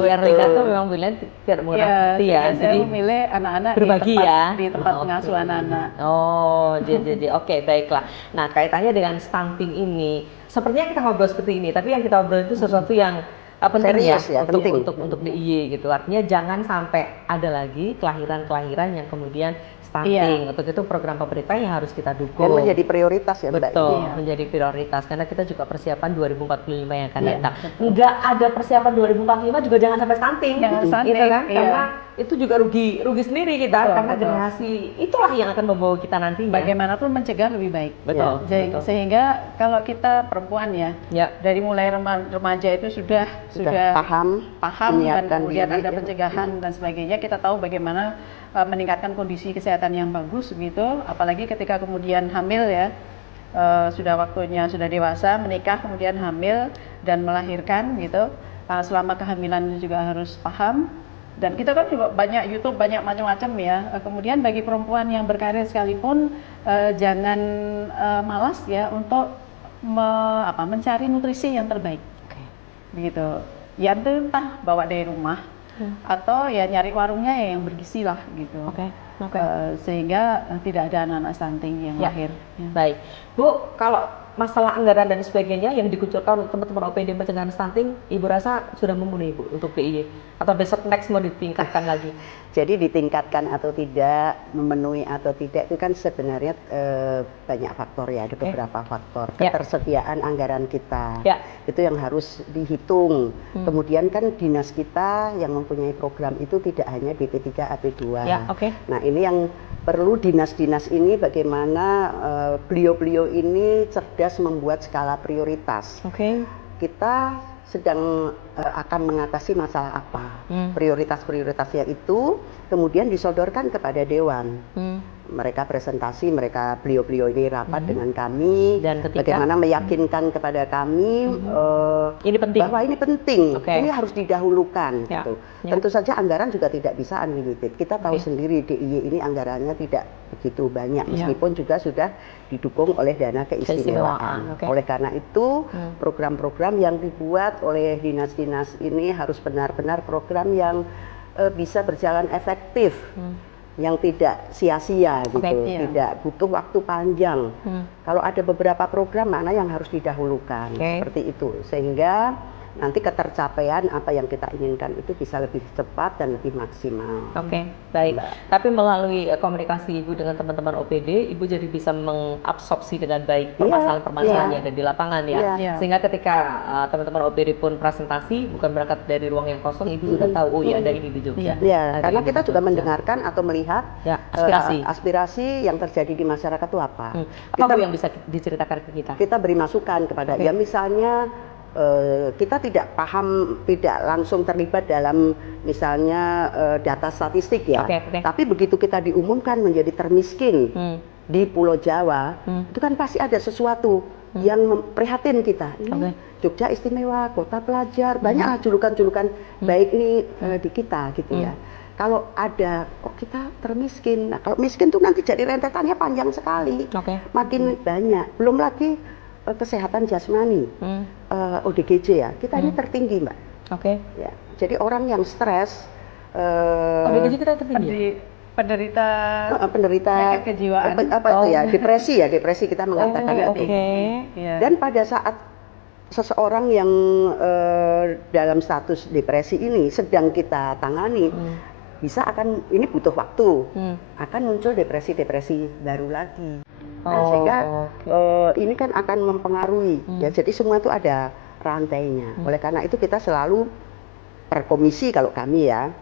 Erlina tuh memang bilang tidak murah hati ya. Saya memilih anak-anak berbagi di tempat Oke. pengasuhan anak. Oh, jadi oke, baiklah. Nah, kaitannya dengan stunting ini, sepertinya kita ngobrol seperti ini, tapi yang kita ngobrol itu sesuatu yang penting Serius ya, untuk penting. untuk DIY gitu. Artinya jangan sampai ada lagi kelahiran-kelahiran yang kemudian stunting. Untuk itu program pemerintah yang harus kita Dan dukung. menjadi prioritas ya Mbak. Betul, Iya. menjadi prioritas karena kita juga persiapan 2045 yang akan Iya, datang. Enggak ada persiapan 2045 juga jangan sampai stunting. Jangan stunting, Gitu kan? iya. Karena itu juga rugi sendiri kita Betul, karena betul. generasi itulah yang akan membawa kita nantinya. Bagaimanapun mencegah lebih baik. Betul. Ya, sehingga kalau kita perempuan ya, Ya. dari mulai remaja itu sudah Paham dan menyiapkan kemudian diri, ada ya. pencegahan dan sebagainya, kita tahu bagaimana meningkatkan kondisi kesehatan yang bagus begitu, apalagi ketika kemudian hamil ya, sudah waktunya sudah dewasa menikah kemudian hamil dan melahirkan gitu. Selama kehamilan juga harus paham, dan kita kan juga banyak YouTube, banyak macam-macam ya. Kemudian bagi perempuan yang berkarir sekalipun jangan malas ya untuk mencari nutrisi yang terbaik. Begitu. Ya entah bawa dari rumah atau ya nyari warungnya ya yang bergizi lah gitu. Oke. Sehingga tidak ada anak-anak stunting yang lahir. Ya. Baik, Bu, kalau masalah anggaran dan sebagainya yang dikucurkan untuk teman-teman OPD pencegahan stunting, Ibu rasa sudah memenuhi, Bu, untuk DIY? Atau besok next mau ditingkatkan lagi? Jadi ditingkatkan atau tidak, memenuhi atau tidak itu kan sebenarnya banyak faktor ya, ada beberapa faktor. Ketersediaan anggaran kita, itu yang harus dihitung. Kemudian kan dinas kita yang mempunyai program itu tidak hanya BP3 AP2. Nah ini yang perlu dinas-dinas ini bagaimana beliau-beliau ini cerdas membuat skala prioritas. Kita sedang akan mengatasi masalah apa, prioritas-prioritasnya itu kemudian disodorkan kepada dewan. Mereka presentasi, beliau-beliau ini rapat dengan kami, dan bagaimana meyakinkan kepada kami ini penting. Bahwa ini penting, ini harus didahulukan. Gitu. Tentu saja anggaran juga tidak bisa unlimited. Kita tahu sendiri DIY ini anggarannya tidak begitu banyak, meskipun juga sudah didukung oleh dana keistimewaan. Oleh karena itu program-program yang dibuat oleh dinas-dinas ini harus benar-benar program yang bisa berjalan efektif. Yang tidak sia-sia gitu, tidak butuh waktu panjang. Kalau ada beberapa program mana yang harus didahulukan, seperti itu, sehingga nanti ketercapaian apa yang kita inginkan itu bisa lebih cepat dan lebih maksimal. Baik. Tapi melalui komunikasi Ibu dengan teman-teman OPD, Ibu jadi bisa mengabsorpsi dengan baik permasalahan-permasalahan yang ada di lapangan Sehingga ketika teman-teman OPD pun presentasi, bukan berangkat dari ruang yang kosong, Ibu sudah tahu, oh iya ada ini di Jogja. Karena kita juga mendengarkan atau melihat aspirasi yang terjadi di masyarakat itu apa. Apa Bu yang bisa diceritakan ke kita? Kita beri masukan kepada ya misalnya kita tidak paham, tidak langsung terlibat dalam misalnya data statistik ya, tapi begitu kita diumumkan menjadi termiskin di Pulau Jawa, itu kan pasti ada sesuatu yang prihatin kita. Ini Jogja istimewa, kota pelajar, banyaklah julukan-julukan baik ini di kita gitu ya. Kalau ada, kita termiskin. Nah, kalau miskin tuh nanti jadi rentetannya panjang sekali, makin banyak. Belum lagi kesehatan jasmani, ODGJ ya, kita ini tertinggi Mbak. Ya, jadi orang yang stres, ODGJ kita tertinggi. Penderita kejiwaan, depresi kita mengatakan. Dan pada saat seseorang yang dalam status depresi ini sedang kita tangani, ini butuh waktu, akan muncul depresi-depresi baru lagi. Sehingga ini kan akan mempengaruhi ya, jadi semua itu ada rantainya. Oleh karena itu kita selalu per komisi, kalau kami ya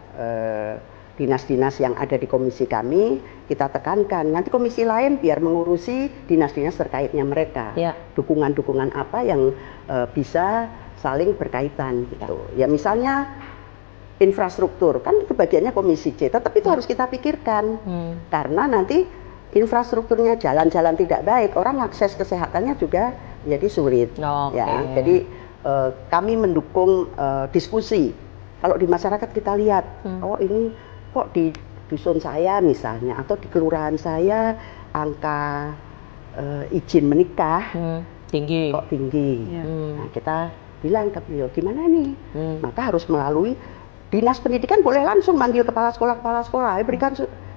dinas-dinas yang ada di komisi kami, kita tekankan nanti komisi lain biar mengurusi dinas-dinas terkaitnya mereka, dukungan-dukungan apa yang bisa saling berkaitan gitu ya. Misalnya infrastruktur kan itu bagiannya komisi C, tetapi itu harus kita pikirkan karena nanti infrastrukturnya jalan-jalan tidak baik, orang akses kesehatannya juga jadi sulit. Jadi kami mendukung diskusi. Kalau di masyarakat kita lihat, oh ini kok di dusun saya misalnya atau di kelurahan saya angka izin menikah tinggi. Kok tinggi? Nah, kita bilang ke beliau gimana nih? Maka harus melalui dinas pendidikan, boleh langsung manggil kepala sekolah, berikan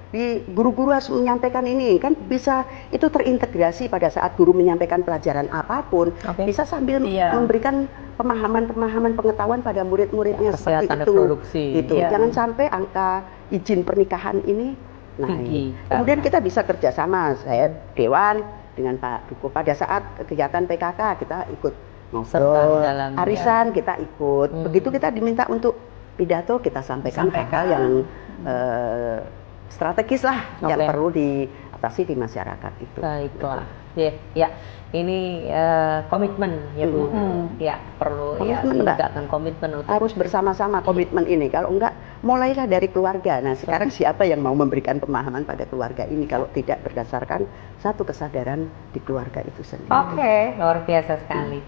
di guru-guru harus menyampaikan ini, kan bisa itu terintegrasi pada saat guru menyampaikan pelajaran apapun, bisa sambil memberikan pemahaman pengetahuan pada murid-muridnya seperti itu. Gitu. Jangan sampai angka izin pernikahan ini naik. Kemudian kita bisa kerjasama, saya Dewan dengan Pak Duko pada saat kegiatan PKK kita ikut ngobrol, arisan kita ikut. Begitu kita diminta untuk pidato kita sampaikan hal yang strategis lah yang perlu diatasi di masyarakat itu. Baiklah, ya ini komitmen ya Bu, ya perlu menegakkan komitmen untuk harus bersama-sama komitmen ini. Kalau enggak, mulailah dari keluarga. Nah sekarang siapa yang mau memberikan pemahaman pada keluarga ini kalau tidak berdasarkan satu kesadaran di keluarga itu sendiri. Luar biasa sekali.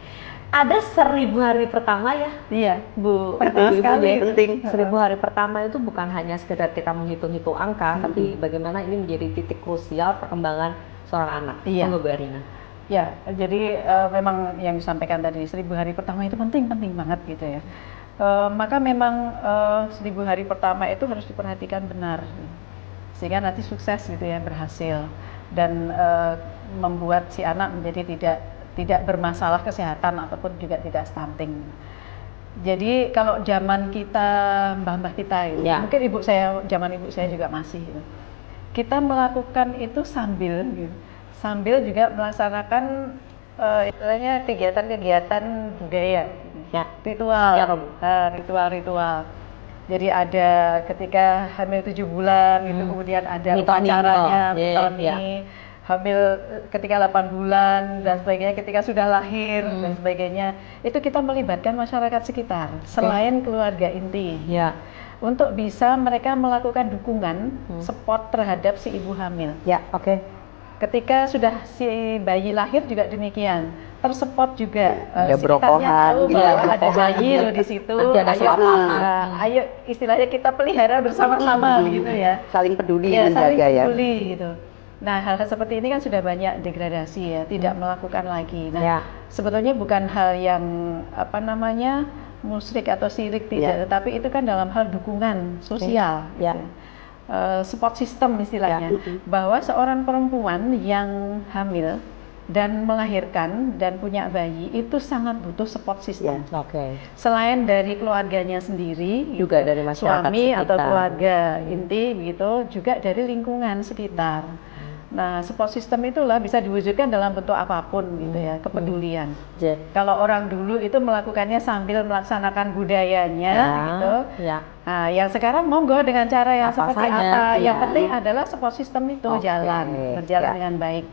Ada 1000 hari pertama ya? Iya, Bu. Penting sekali. Penting. 1000 hari pertama itu bukan hanya sekedar kita menghitung-hitung angka, tapi bagaimana ini menjadi titik krusial perkembangan seorang anak. Bu Erlina. Ya, jadi memang yang disampaikan tadi 1000 hari pertama itu penting banget gitu ya. maka memang 1000 hari pertama itu harus diperhatikan benar, sehingga nanti sukses gitu ya, berhasil dan membuat si anak menjadi tidak bermasalah kesehatan ataupun juga tidak stunting. Jadi kalau zaman kita, mbah-mbah kita itu, mungkin zaman ibu saya juga masih gitu. Kita melakukan itu sambil juga melaksanakan istilahnya kegiatan-kegiatan budaya, ritual. Jadi ada ketika hamil 7 bulan gitu, kemudian ada upacaranya, hamil ketika 8 bulan dan sebagainya, ketika sudah lahir dan sebagainya. Itu kita melibatkan masyarakat sekitar selain keluarga inti. Untuk bisa mereka melakukan dukungan, support terhadap si ibu hamil. Ketika sudah si bayi lahir juga demikian, tersupport juga. Brokohan, ada bayi loh di situ. Ayo istilahnya kita pelihara bersama-sama gitu ya. Saling peduli menjaga saling ya. peduli gitu. Nah, hal-hal seperti ini kan sudah banyak degradasi ya, tidak melakukan lagi. Nah, sebetulnya bukan hal yang musyrik atau syirik tidak, tetapi itu kan dalam hal dukungan sosial. Support system istilahnya, bahwa seorang perempuan yang hamil dan melahirkan dan punya bayi itu sangat butuh support system. Selain dari keluarganya sendiri, juga dari masyarakat suami sekitar. atau keluarga inti begitu, juga dari lingkungan sekitar. Nah, support system itulah bisa diwujudkan dalam bentuk apapun gitu ya, kepedulian. Kalau orang dulu itu melakukannya sambil melaksanakan budayanya gitu. Nah, yang sekarang monggo dengan cara yang seperti apa. Yang penting adalah support system itu berjalan dengan baik.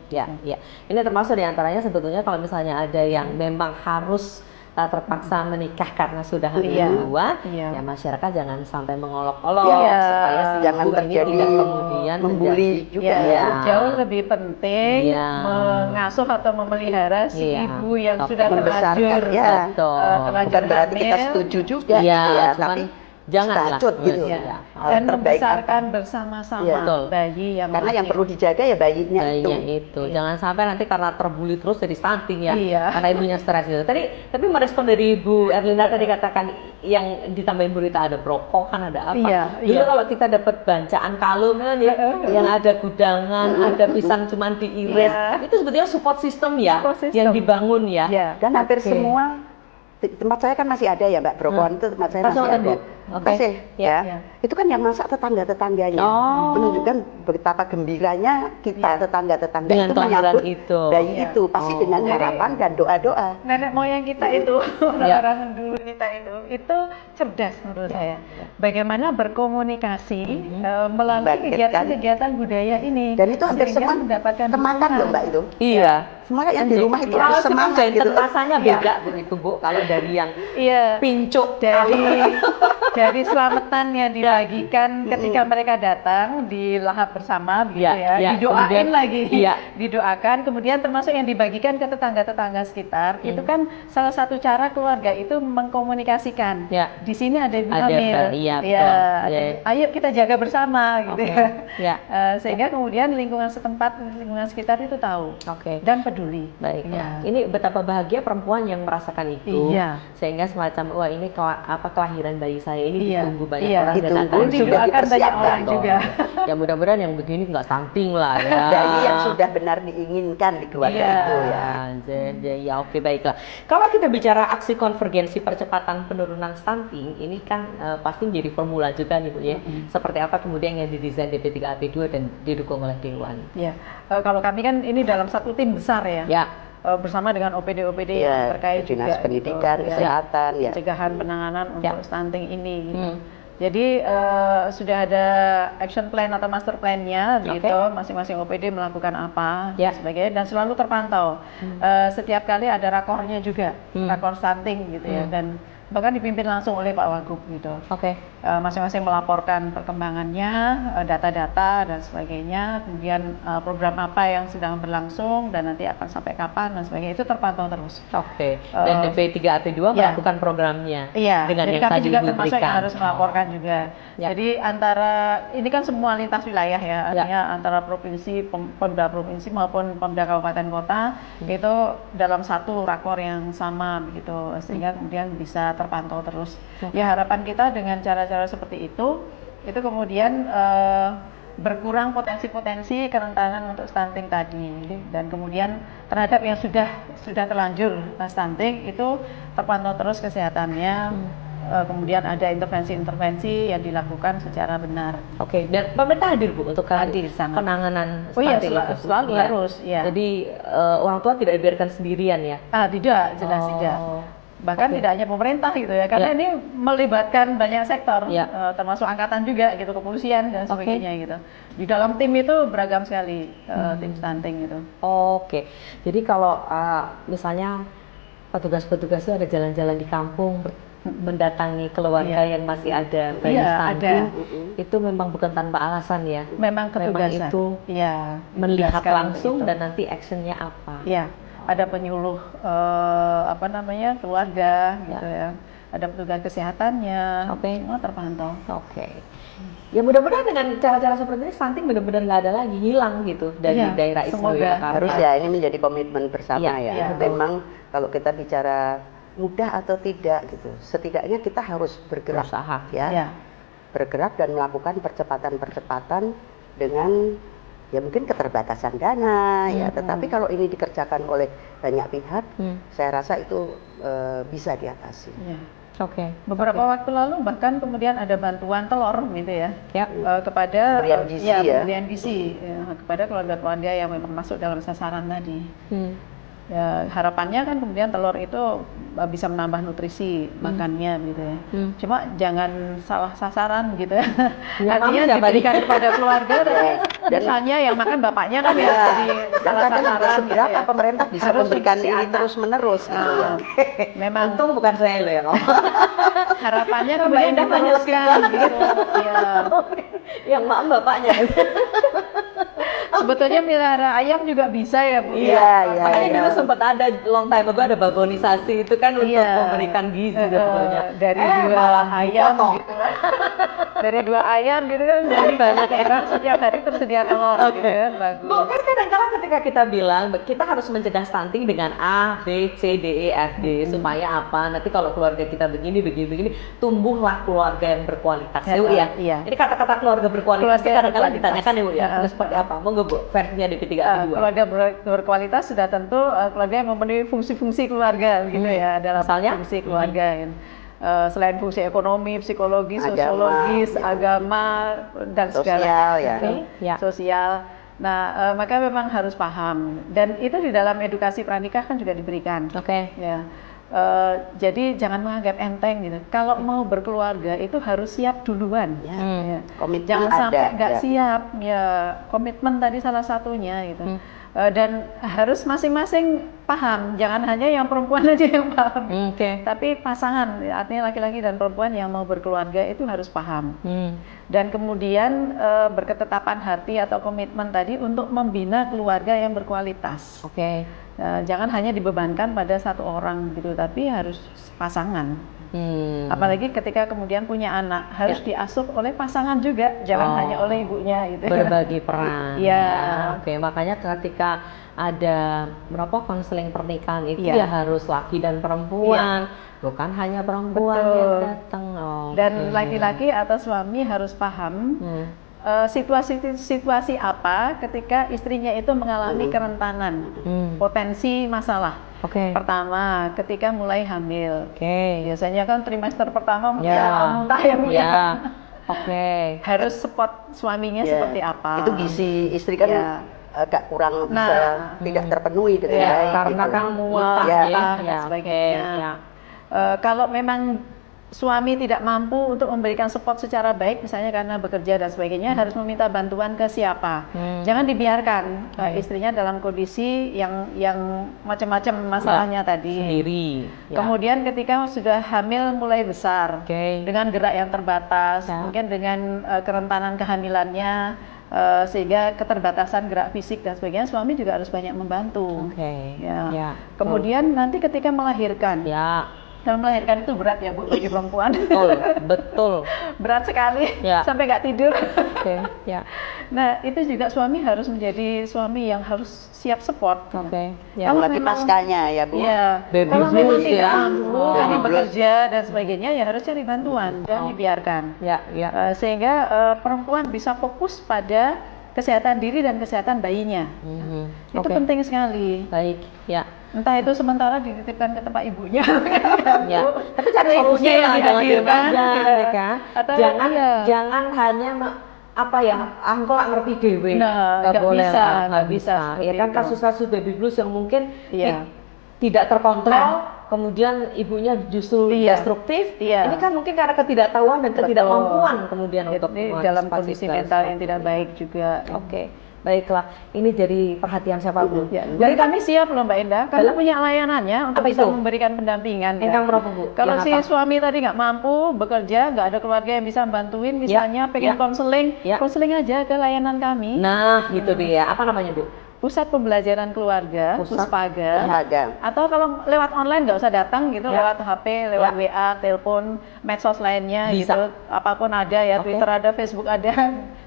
Ini termasuk diantaranya sebetulnya kalau misalnya ada yang memang harus terpaksa menikah karena sudah hamil duluan, ya masyarakat jangan sampai mengolok-olok supaya jangan terjadi tidak kemudian membuli juga. Jauh lebih penting mengasuh atau memelihara si ibu yang sudah terlanjur bukan berarti kita setuju juga tapi janganlah gitu dan membesarkan bersama-sama bayi yang karena yang perlu dijaga ya bayinya itu. Jangan sampai nanti karena terbuli terus jadi stunting karena ibunya stres gitu. Tapi merespon dari Ibu Erlina tadi katakan yang ditambahin berita ada brokohan, ada apa. Dulu kalau kita dapat bancaan kalung kan yang ada gudangan, ada pisang cuman diiris, itu sebetulnya support system yang dibangun dan hampir semua tempat saya kan masih ada ya Mbak, brokohan itu tempat saya masih ada. Masih itu kan yang masak tetangga-tetangganya, menunjukkan betapa gembiranya kita tetangga-tetangga dengan itu menyambut bayi itu pasti dengan harapan dan doa-doa. Nenek moyang kita itu, orang-orang dulu kita itu cerdas menurut saya. Bagaimana berkomunikasi melalui kegiatan-kegiatan budaya ini. Dan itu hampir semua mendapatkan kemakan loh Mbak itu. Semua yang di rumah itu harus semangat gitu. Rasanya beda begitu Bu, kalau dari yang pincuk dari selamatan yang dibagikan ketika mereka datang dilahap bersama begitu didoain lagi, didoakan, kemudian termasuk yang dibagikan ke tetangga-tetangga sekitar. Itu kan salah satu cara keluarga itu mengkomunikasikan. Di sini ada ibu hamil, ayo kita jaga bersama gitu sehingga kemudian lingkungan setempat, lingkungan sekitar itu tahu dan peduli. Baik. Ini betapa bahagia perempuan yang merasakan itu, sehingga semacam wah ini kelahiran bayi saya ini ditunggu banyak orang dan akan didoakan banyak orang juga. Ya mudah-mudahan yang begini nggak stunting lah ya. Bayi yang sudah benar diinginkan di keluarga itu Oke, baiklah. Kalau kita bicara aksi konvergensi percepatan penurunan stunting, ini kan pasti menjadi formula juga nih Bu ya. Seperti apa kemudian yang didesain DP3AP2 dan didukung oleh Dewan? Kalau kami kan ini dalam satu tim besar bersama dengan OPD-OPD terkait Dinas juga Pendidikan, Kesehatan, pencegahan penanganan untuk stunting ini. Jadi sudah ada action plan atau master plan-nya gitu, masing-masing OPD melakukan apa sebagainya dan selalu terpantau. Setiap kali ada rakornya juga, rakor stunting gitu dan bahkan dipimpin langsung oleh Pak Wagub gitu. Masing-masing melaporkan perkembangannya, data-data dan sebagainya, kemudian program apa yang sedang berlangsung dan nanti akan sampai kapan dan sebagainya, itu terpantau terus. Dan DP3AP2 melakukan programnya dengan yang tadi juga Ibu termasuk berikan. yang harus melaporkan juga. Jadi antara ini kan semua lintas wilayah artinya antara provinsi, Pemda provinsi maupun Pemda kabupaten kota itu dalam satu rakor yang sama begitu, sehingga kemudian bisa terpantau terus. Ya harapan kita dengan cara-cara seperti itu kemudian berkurang potensi-potensi kerentanan untuk stunting tadi, dan kemudian terhadap yang sudah terlanjur stunting itu terpantau terus kesehatannya. Kemudian ada intervensi-intervensi yang dilakukan secara benar. Oke, dan pemerintah hadir Bu untuk Hadir sangat. penanganan Oh iya, stunting itu? selalu Iya. harus. Ya. Jadi orang tua tidak dibiarkan sendirian ya? Tidak, jelas tidak. Bahkan tidak hanya pemerintah gitu ya, karena ini melibatkan banyak sektor, termasuk angkatan juga gitu, kepolisian dan sebagainya gitu. Di dalam tim itu beragam sekali tim stunting itu. Oke, jadi kalau misalnya petugas-petugas itu ada jalan-jalan di kampung mendatangi keluarga yang masih ada bayi stunting, itu memang bukan tanpa alasan ya. Memang ketugasan. Memang itu melihat langsung dan nanti actionnya apa. Ya, ada penyuluh keluarga gitu ya. Ada petugas kesehatannya. Semua terpantau. Ya mudah-mudahan dengan cara-cara seperti ini stunting benar-benar nggak ada lagi, hilang gitu dari daerah Istimewa Yogyakarta. Harus ya, ini menjadi komitmen bersama ya. Memang kalau kita bicara mudah atau tidak gitu, setidaknya kita harus bergerak, bergerak dan melakukan percepatan-percepatan dengan ya mungkin keterbatasan dana ya, tetapi kalau ini dikerjakan oleh banyak pihak, saya rasa itu bisa diatasi. Beberapa waktu lalu bahkan kemudian ada bantuan telur gitu ya, kepada pemberian gizi kepada keluarga-keluarga yang memang masuk dalam sasaran tadi. Ya, harapannya kan kemudian telur itu bisa menambah nutrisi makannya gitu ya. Cuma jangan salah sasaran gitu ya. Artinya diberikan kepada keluarga, dan misalnya yang makan bapaknya kan ya jadi salah sasaran. Seberapa gitu ya. Pemerintah bisa memberikan ini terus-menerus gitu ya. Memang untung bukan saya loh ya. Harapannya kemudian diteruskan gitu. Ya. Yang bapaknya. Sebetulnya melihara ayam juga bisa ya Bu. Makanya dulu sempat ada long time ago ada babonisasi itu kan untuk memberikan gizi sebetulnya. Dari dua ayam gitu. Dari dua ayam gitu kan jadi banyak orang setiap hari tersedia telur gitu kan, bagus. Bu, kan kadang-kadang ketika kita bilang kita harus mencegah stunting dengan A, B, C, D, E, F, D supaya apa? Nanti kalau keluarga kita begini tumbuhlah keluarga yang berkualitas. Ini kata-kata keluarga berkualitas kadang-kadang ditanyakan ya Bu ya. Seperti apa? Monggo Bu, versinya DP3 keluarga berkualitas sudah tentu keluarga yang memenuhi fungsi-fungsi keluarga gitu ya, dalam fungsi keluarga ya. Selain fungsi ekonomi, psikologi, sosiologis, agama dan segala sosial. Nah, maka memang harus paham, dan itu di dalam edukasi pranikah kan juga diberikan. Jadi jangan menganggap enteng gitu. Kalau mau berkeluarga itu harus siap duluan. Jangan sampai nggak siap. Ya, komitmen tadi salah satunya gitu. Dan harus masing-masing paham. Jangan hanya yang perempuan aja yang paham. Tapi pasangan, artinya laki-laki dan perempuan yang mau berkeluarga itu harus paham. Dan kemudian berketetapan hati atau komitmen tadi untuk membina keluarga yang berkualitas. Jangan hanya dibebankan pada satu orang gitu, tapi harus pasangan. Apalagi ketika kemudian punya anak, harus diasuh oleh pasangan juga, jangan hanya oleh ibunya gitu. Berbagi peran. Makanya ketika ada konseling pernikahan itu ya harus laki dan perempuan, bukan hanya perempuan yang datang. Dan laki-laki atau suami harus paham situasi apa ketika istrinya itu mengalami kerentanan, potensi masalah. Pertama, ketika mulai hamil. Biasanya kan trimester pertama muntah ya Bu. Harus support suaminya seperti apa. Itu gizi istri kan agak kurang bisa tidak terpenuhi dengan baik. Karena gitu. kan mual dan sebagainya. Kalau memang suami tidak mampu untuk memberikan support secara baik, misalnya karena bekerja dan sebagainya, harus meminta bantuan ke siapa. Jangan dibiarkan istrinya dalam kondisi yang macam-macam masalahnya tadi. Sendiri. Kemudian ketika sudah hamil mulai besar, dengan gerak yang terbatas, mungkin dengan kerentanan kehamilannya, sehingga keterbatasan gerak fisik dan sebagainya, suami juga harus banyak membantu. Kemudian nanti ketika melahirkan. Dan melahirkan itu berat ya Bu bagi perempuan. Betul. Berat sekali, Ya. sampai nggak tidur. Oke, ya. Nah itu juga suami harus menjadi suami yang harus siap support. Oke, ya. Kalau Apalagi memang- paskanya ya Bu. Iya, Baby kalau memang blues tidak ya. mampu karena bekerja dan sebagainya ya harus cari bantuan, jangan dibiarkan. Ya, ya. Sehingga perempuan bisa fokus pada kesehatan diri dan kesehatan bayinya. Itu Oke. penting sekali. Baik, ya. Entah itu sementara dititipkan ke tempat ibunya, Ya. Bu. Tapi cari Atau solusinya ibunya yang lah, jangan diem dihadirkan, aja, ya. mereka. Atau Jangan, iya. jangan hanya apa ya, aku nggak ngerti dewe. Nah, Nggak nggak boleh bisa, lah, nggak bisa Ya seperti kan itu. kasus-kasus baby blues yang mungkin Iya. tidak terkontrol, kemudian ibunya justru Iya. destruktif. Iya. Ini kan mungkin karena ketidaktahuan dan ketidakmampuan kemudian untuk Jadi dalam mengantisipasi kondisi segala mental yang sesuatu. tidak baik juga. Oke, baiklah. Ini jadi perhatian siapa Bu? Ya, dan kami siap loh Mbak Indah, karena Dalam- punya layanannya untuk Apa bisa itu? memberikan pendampingan. Ingkang Kak. berapa Bu? Kalau Yang si apa? suami tadi nggak mampu bekerja, nggak ada keluarga yang bisa bantuin, misalnya pengen ya. konseling, Ya. konseling aja ke layanan kami. Nah, gitu dia. Apa namanya Bu? Pusat Pembelajaran Keluarga, Pusat Puspaga. Ada. Atau kalau lewat online nggak usah datang gitu, Ya. lewat HP, lewat WA, telepon, medsos lainnya Bisa. gitu, apapun ada ya, Oke. Twitter ada, Facebook ada,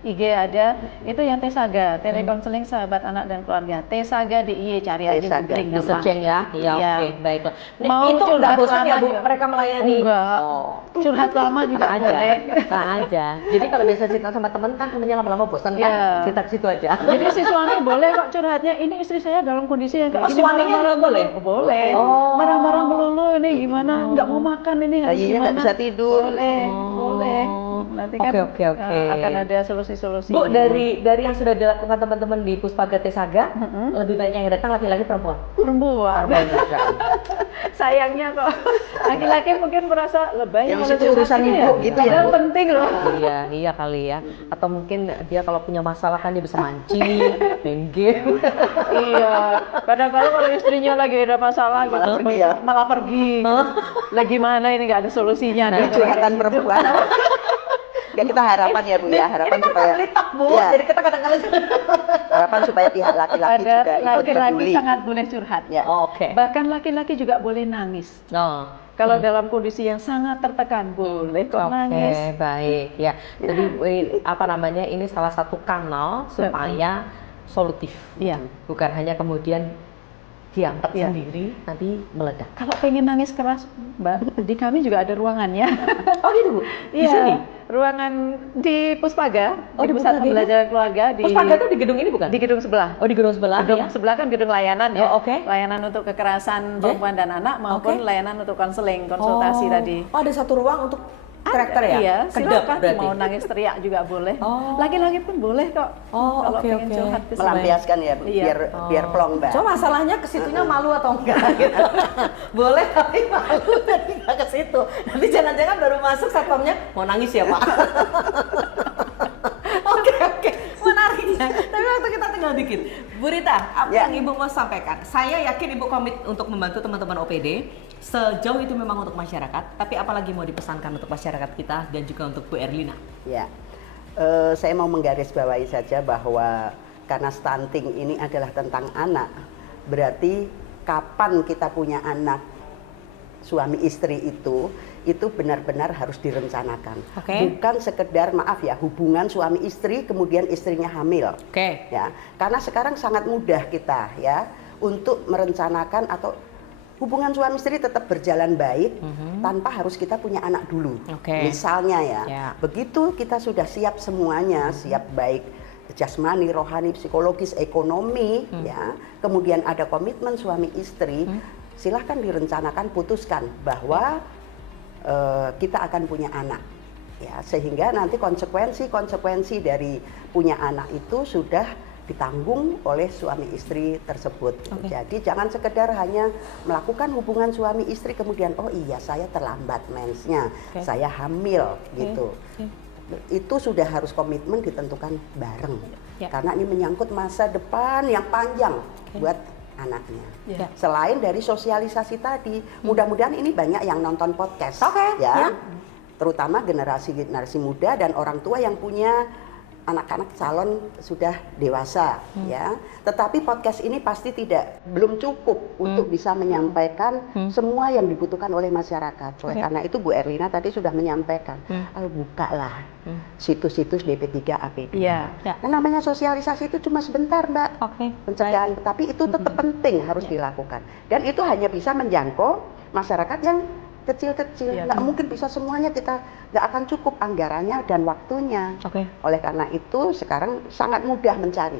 IG ada, itu yang Tesaga, Telekonseling Sahabat Anak dan Keluarga, Tesaga DIY, cari aja Tesaga. googling Di gampang. searching ya? Iya, Iya. oke, baiklah. Mau Itu nggak curhat bosan ya lama Bu, juga? mereka melayani? Enggak, Oh. curhat lama juga Nggak aja, boleh. nggak aja. Jadi kalau biasa cerita sama temen kan temennya lama-lama bosan kan? Iya. Cerita ke situ aja. Jadi si suami boleh kok curhatnya, ini istri saya dalam kondisi yang Oh, kayak gini, suaminya marah-marah boleh? boleh, Oh. marah-marah melulu, ini gimana, nggak mau makan, ini harus Bayinya nggak gimana. bisa tidur. Boleh, Oh. boleh. Nanti kan Oke, oke. akan ada solusi-solusi. Bu, dari yang sudah dilakukan teman-teman di Puspaga Tesaga, lebih banyak yang datang laki-laki perempuan? perempuan. Sayangnya kok laki-laki mungkin merasa lebay Yang kalau itu urusan curhat, ibu iya. gitu ya, Padahal Bu? penting loh. Iya kali ya. Atau mungkin dia kalau punya masalah kan dia bisa mancing, main game. Iya. Kadang-kadang kalau istrinya lagi ada masalah Malah pergi ya. malah pergi. Lagi mana ini nggak ada solusinya. Nah, curhatan perempuan. Ya kita harapan ya Bu ya, harapan Ini kan supaya family talk Bu, ya, jadi kita kadang-kadang harapan supaya pihak laki-laki Ada juga ikut laki-laki peduli. sangat boleh curhat. Ya. Oh, oke. Bahkan laki-laki juga boleh nangis. Oh. Kalau dalam kondisi yang sangat tertekan boleh kok Oke, nangis. baik ya. Jadi apa namanya, ini salah satu kanal supaya solutif. Iya. Bukan hanya kemudian diangkat Iya. sendiri nanti meledak. Kalau pengen nangis keras, Mbak, di kami juga ada ruangannya. Oh gitu Bu. Di Iya, sini. ruangan di Puspaga, Oh, di di Pusat Puspaga. Pembelajaran Keluarga di Puspaga tuh di gedung ini bukan? di gedung sebelah. Oh, di gedung sebelah Gedung ya. sebelah kan gedung layanan ya. Oh, oke. Layanan untuk kekerasan perempuan dan anak maupun Oke. layanan untuk konseling, konsultasi tadi. Oh, ada satu ruang untuk karakter ya? Iya, Kedap silakan berarti. mau nangis teriak juga boleh. Oh. Laki-laki pun boleh kok. Oh, kalau oke, pengen oke. curhat ke Melampiaskan ya Bu, Iya. biar plong Mbak. Cuma masalahnya ke situnya malu atau enggak gitu. Boleh tapi malu jadi enggak ke situ. Nanti jangan-jangan baru masuk satpamnya mau nangis ya, Pak. Oke. Menariknya. Tapi waktu kita tinggal dikit. Bu Rita, apa Ya. yang Ibu mau sampaikan? Saya yakin Ibu komit untuk membantu teman-teman OPD. Sejauh itu memang untuk masyarakat, tapi apalagi mau dipesankan untuk masyarakat kita dan juga untuk Bu Erlina? Ya, saya mau menggarisbawahi saja bahwa karena stunting ini adalah tentang anak, berarti kapan kita punya anak, suami istri itu benar-benar harus direncanakan. Oke. Bukan sekedar maaf ya hubungan suami istri kemudian istrinya hamil. Oke. Ya, karena sekarang sangat mudah kita ya untuk merencanakan atau hubungan suami istri tetap berjalan baik tanpa harus kita punya anak dulu. Oke. Misalnya ya, Ya. begitu kita sudah siap semuanya, siap baik jasmani, rohani, psikologis, ekonomi, ya. Kemudian ada komitmen suami istri, silahkan direncanakan, putuskan bahwa kita akan punya anak. Ya, sehingga nanti konsekuensi dari punya anak itu sudah ditanggung oleh suami istri tersebut. Oke. Jadi jangan sekedar hanya melakukan hubungan suami istri kemudian oh iya saya terlambat mensnya, Oke. saya hamil gitu. Oke. Itu sudah harus komitmen ditentukan bareng. Ya. Karena ini menyangkut masa depan yang panjang buat anaknya. Ya. Selain dari sosialisasi tadi, mudah-mudahan ini banyak yang nonton podcast. Oke, Ya. ya. Terutama generasi muda dan orang tua yang punya anak-anak calon sudah dewasa ya. Tetapi podcast ini pasti belum cukup untuk bisa menyampaikan semua yang dibutuhkan oleh masyarakat. Oleh karena itu Bu Erlina tadi sudah menyampaikan, bukalah situs-situs DP3 AP2. Iya. Nah, namanya sosialisasi itu cuma sebentar, Mbak. Pencegahan, tapi itu tetap penting harus dilakukan. Dan itu hanya bisa menjangkau masyarakat yang kecil-kecil, nggak mungkin bisa semuanya, kita nggak akan cukup anggarannya dan waktunya. Oleh karena itu sekarang sangat mudah mencari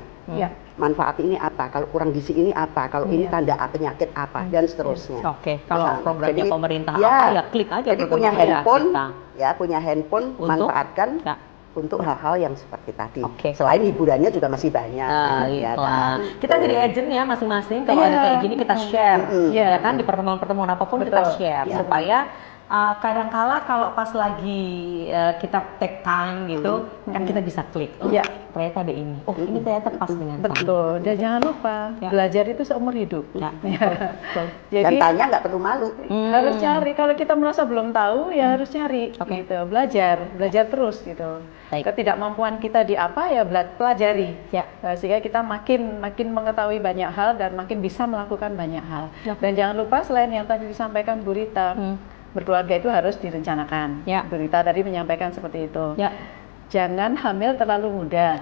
manfaat ini apa, kalau kurang gizi ini apa, kalau ini tanda penyakit apa, dan seterusnya. Kalau programnya Jadi, pemerintah ya, apa ya klik aja. Jadi punya handphone, manfaatkan untuk hal-hal yang seperti tadi. Selain hiburannya juga masih banyak. Kita jadi agent ya masing-masing. Kalau ada kayak gini kita share, ya kan, di pertemuan-pertemuan apapun kita share supaya kadang-kala kalau pas lagi kita take time gitu kan kita bisa klik. Ternyata ada ini. Ini ternyata pas dengan saya. Betul. Dan jangan lupa belajar itu seumur hidup. Jadi, dan tanya nggak perlu malu. Harus cari. Kalau kita merasa belum tahu ya harus cari. Gitu. Belajar terus gitu. Ketidakmampuan kita di apa ya pelajari. Sehingga kita makin mengetahui banyak hal dan makin bisa melakukan banyak hal. Dan jangan lupa selain yang tadi disampaikan Bu Rita, berkeluarga itu harus direncanakan. Bu Rita tadi menyampaikan seperti itu. Jangan hamil terlalu muda.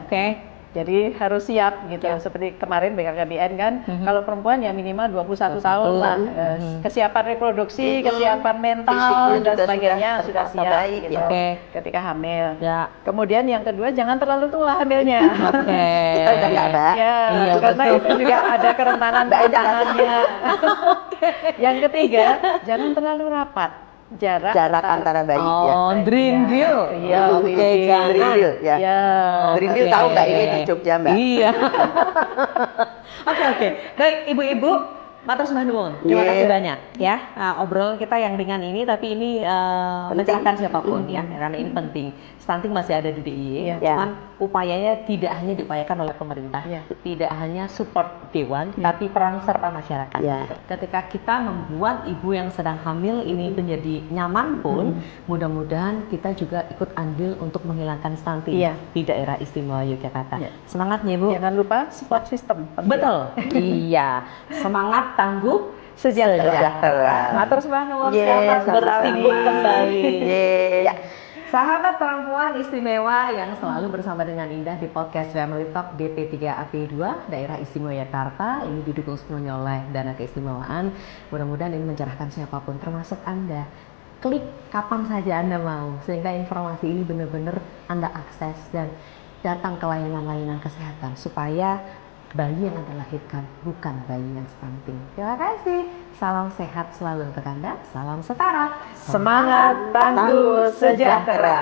Jadi harus siap gitu. Seperti kemarin BKKBN kan, kalau perempuan ya minimal 21 tahun lah. Kesiapan reproduksi, kesiapan mental dan sebagainya sudah siap gitu. Ketika hamil. Kemudian yang kedua, jangan terlalu tua hamilnya. Kita udah nggak, Mbak. Karena itu juga ada kerentanan-kerentanannya. Yang ketiga, jangan terlalu rapat. Jarak antara bayi. Dream deal. Dream deal ya. Dream deal tahu nggak ini di Jogja, Mbak? Iya. Oke. Baik, ibu-ibu, matur sembah nuwun. Terima kasih banyak ya. Obrolan kita yang ringan ini, tapi ini mencerahkan siapapun ya, karena ini penting. Stunting masih ada di DIY, cuman upayanya tidak hanya diupayakan oleh pemerintah, tidak hanya support Dewan, tapi peran serta masyarakat. Ketika kita membuat ibu yang sedang hamil ini menjadi nyaman pun, mudah-mudahan kita juga ikut andil untuk menghilangkan stunting di daerah istimewa Yogyakarta. Semangatnya Ibu. Jangan lupa support system. Betul. Semangat, tangguh, sejahtera. Matur sembah nuwun, selamat bersibuk kembali. Sahabat perempuan istimewa yang selalu bersama dengan Indah di podcast Family Talk DP3AP2 Daerah Istimewa Yogyakarta, ini didukung sepenuhnya oleh dana keistimewaan. Mudah-mudahan ini mencerahkan siapapun termasuk Anda. Klik kapan saja Anda mau sehingga informasi ini benar-benar Anda akses dan datang ke layanan-layanan kesehatan supaya bayi yang Anda lahirkan bukan bayi yang stunting. Terima kasih. Salam sehat selalu untuk Anda. Salam setara. Semangat, tangguh, sejahtera.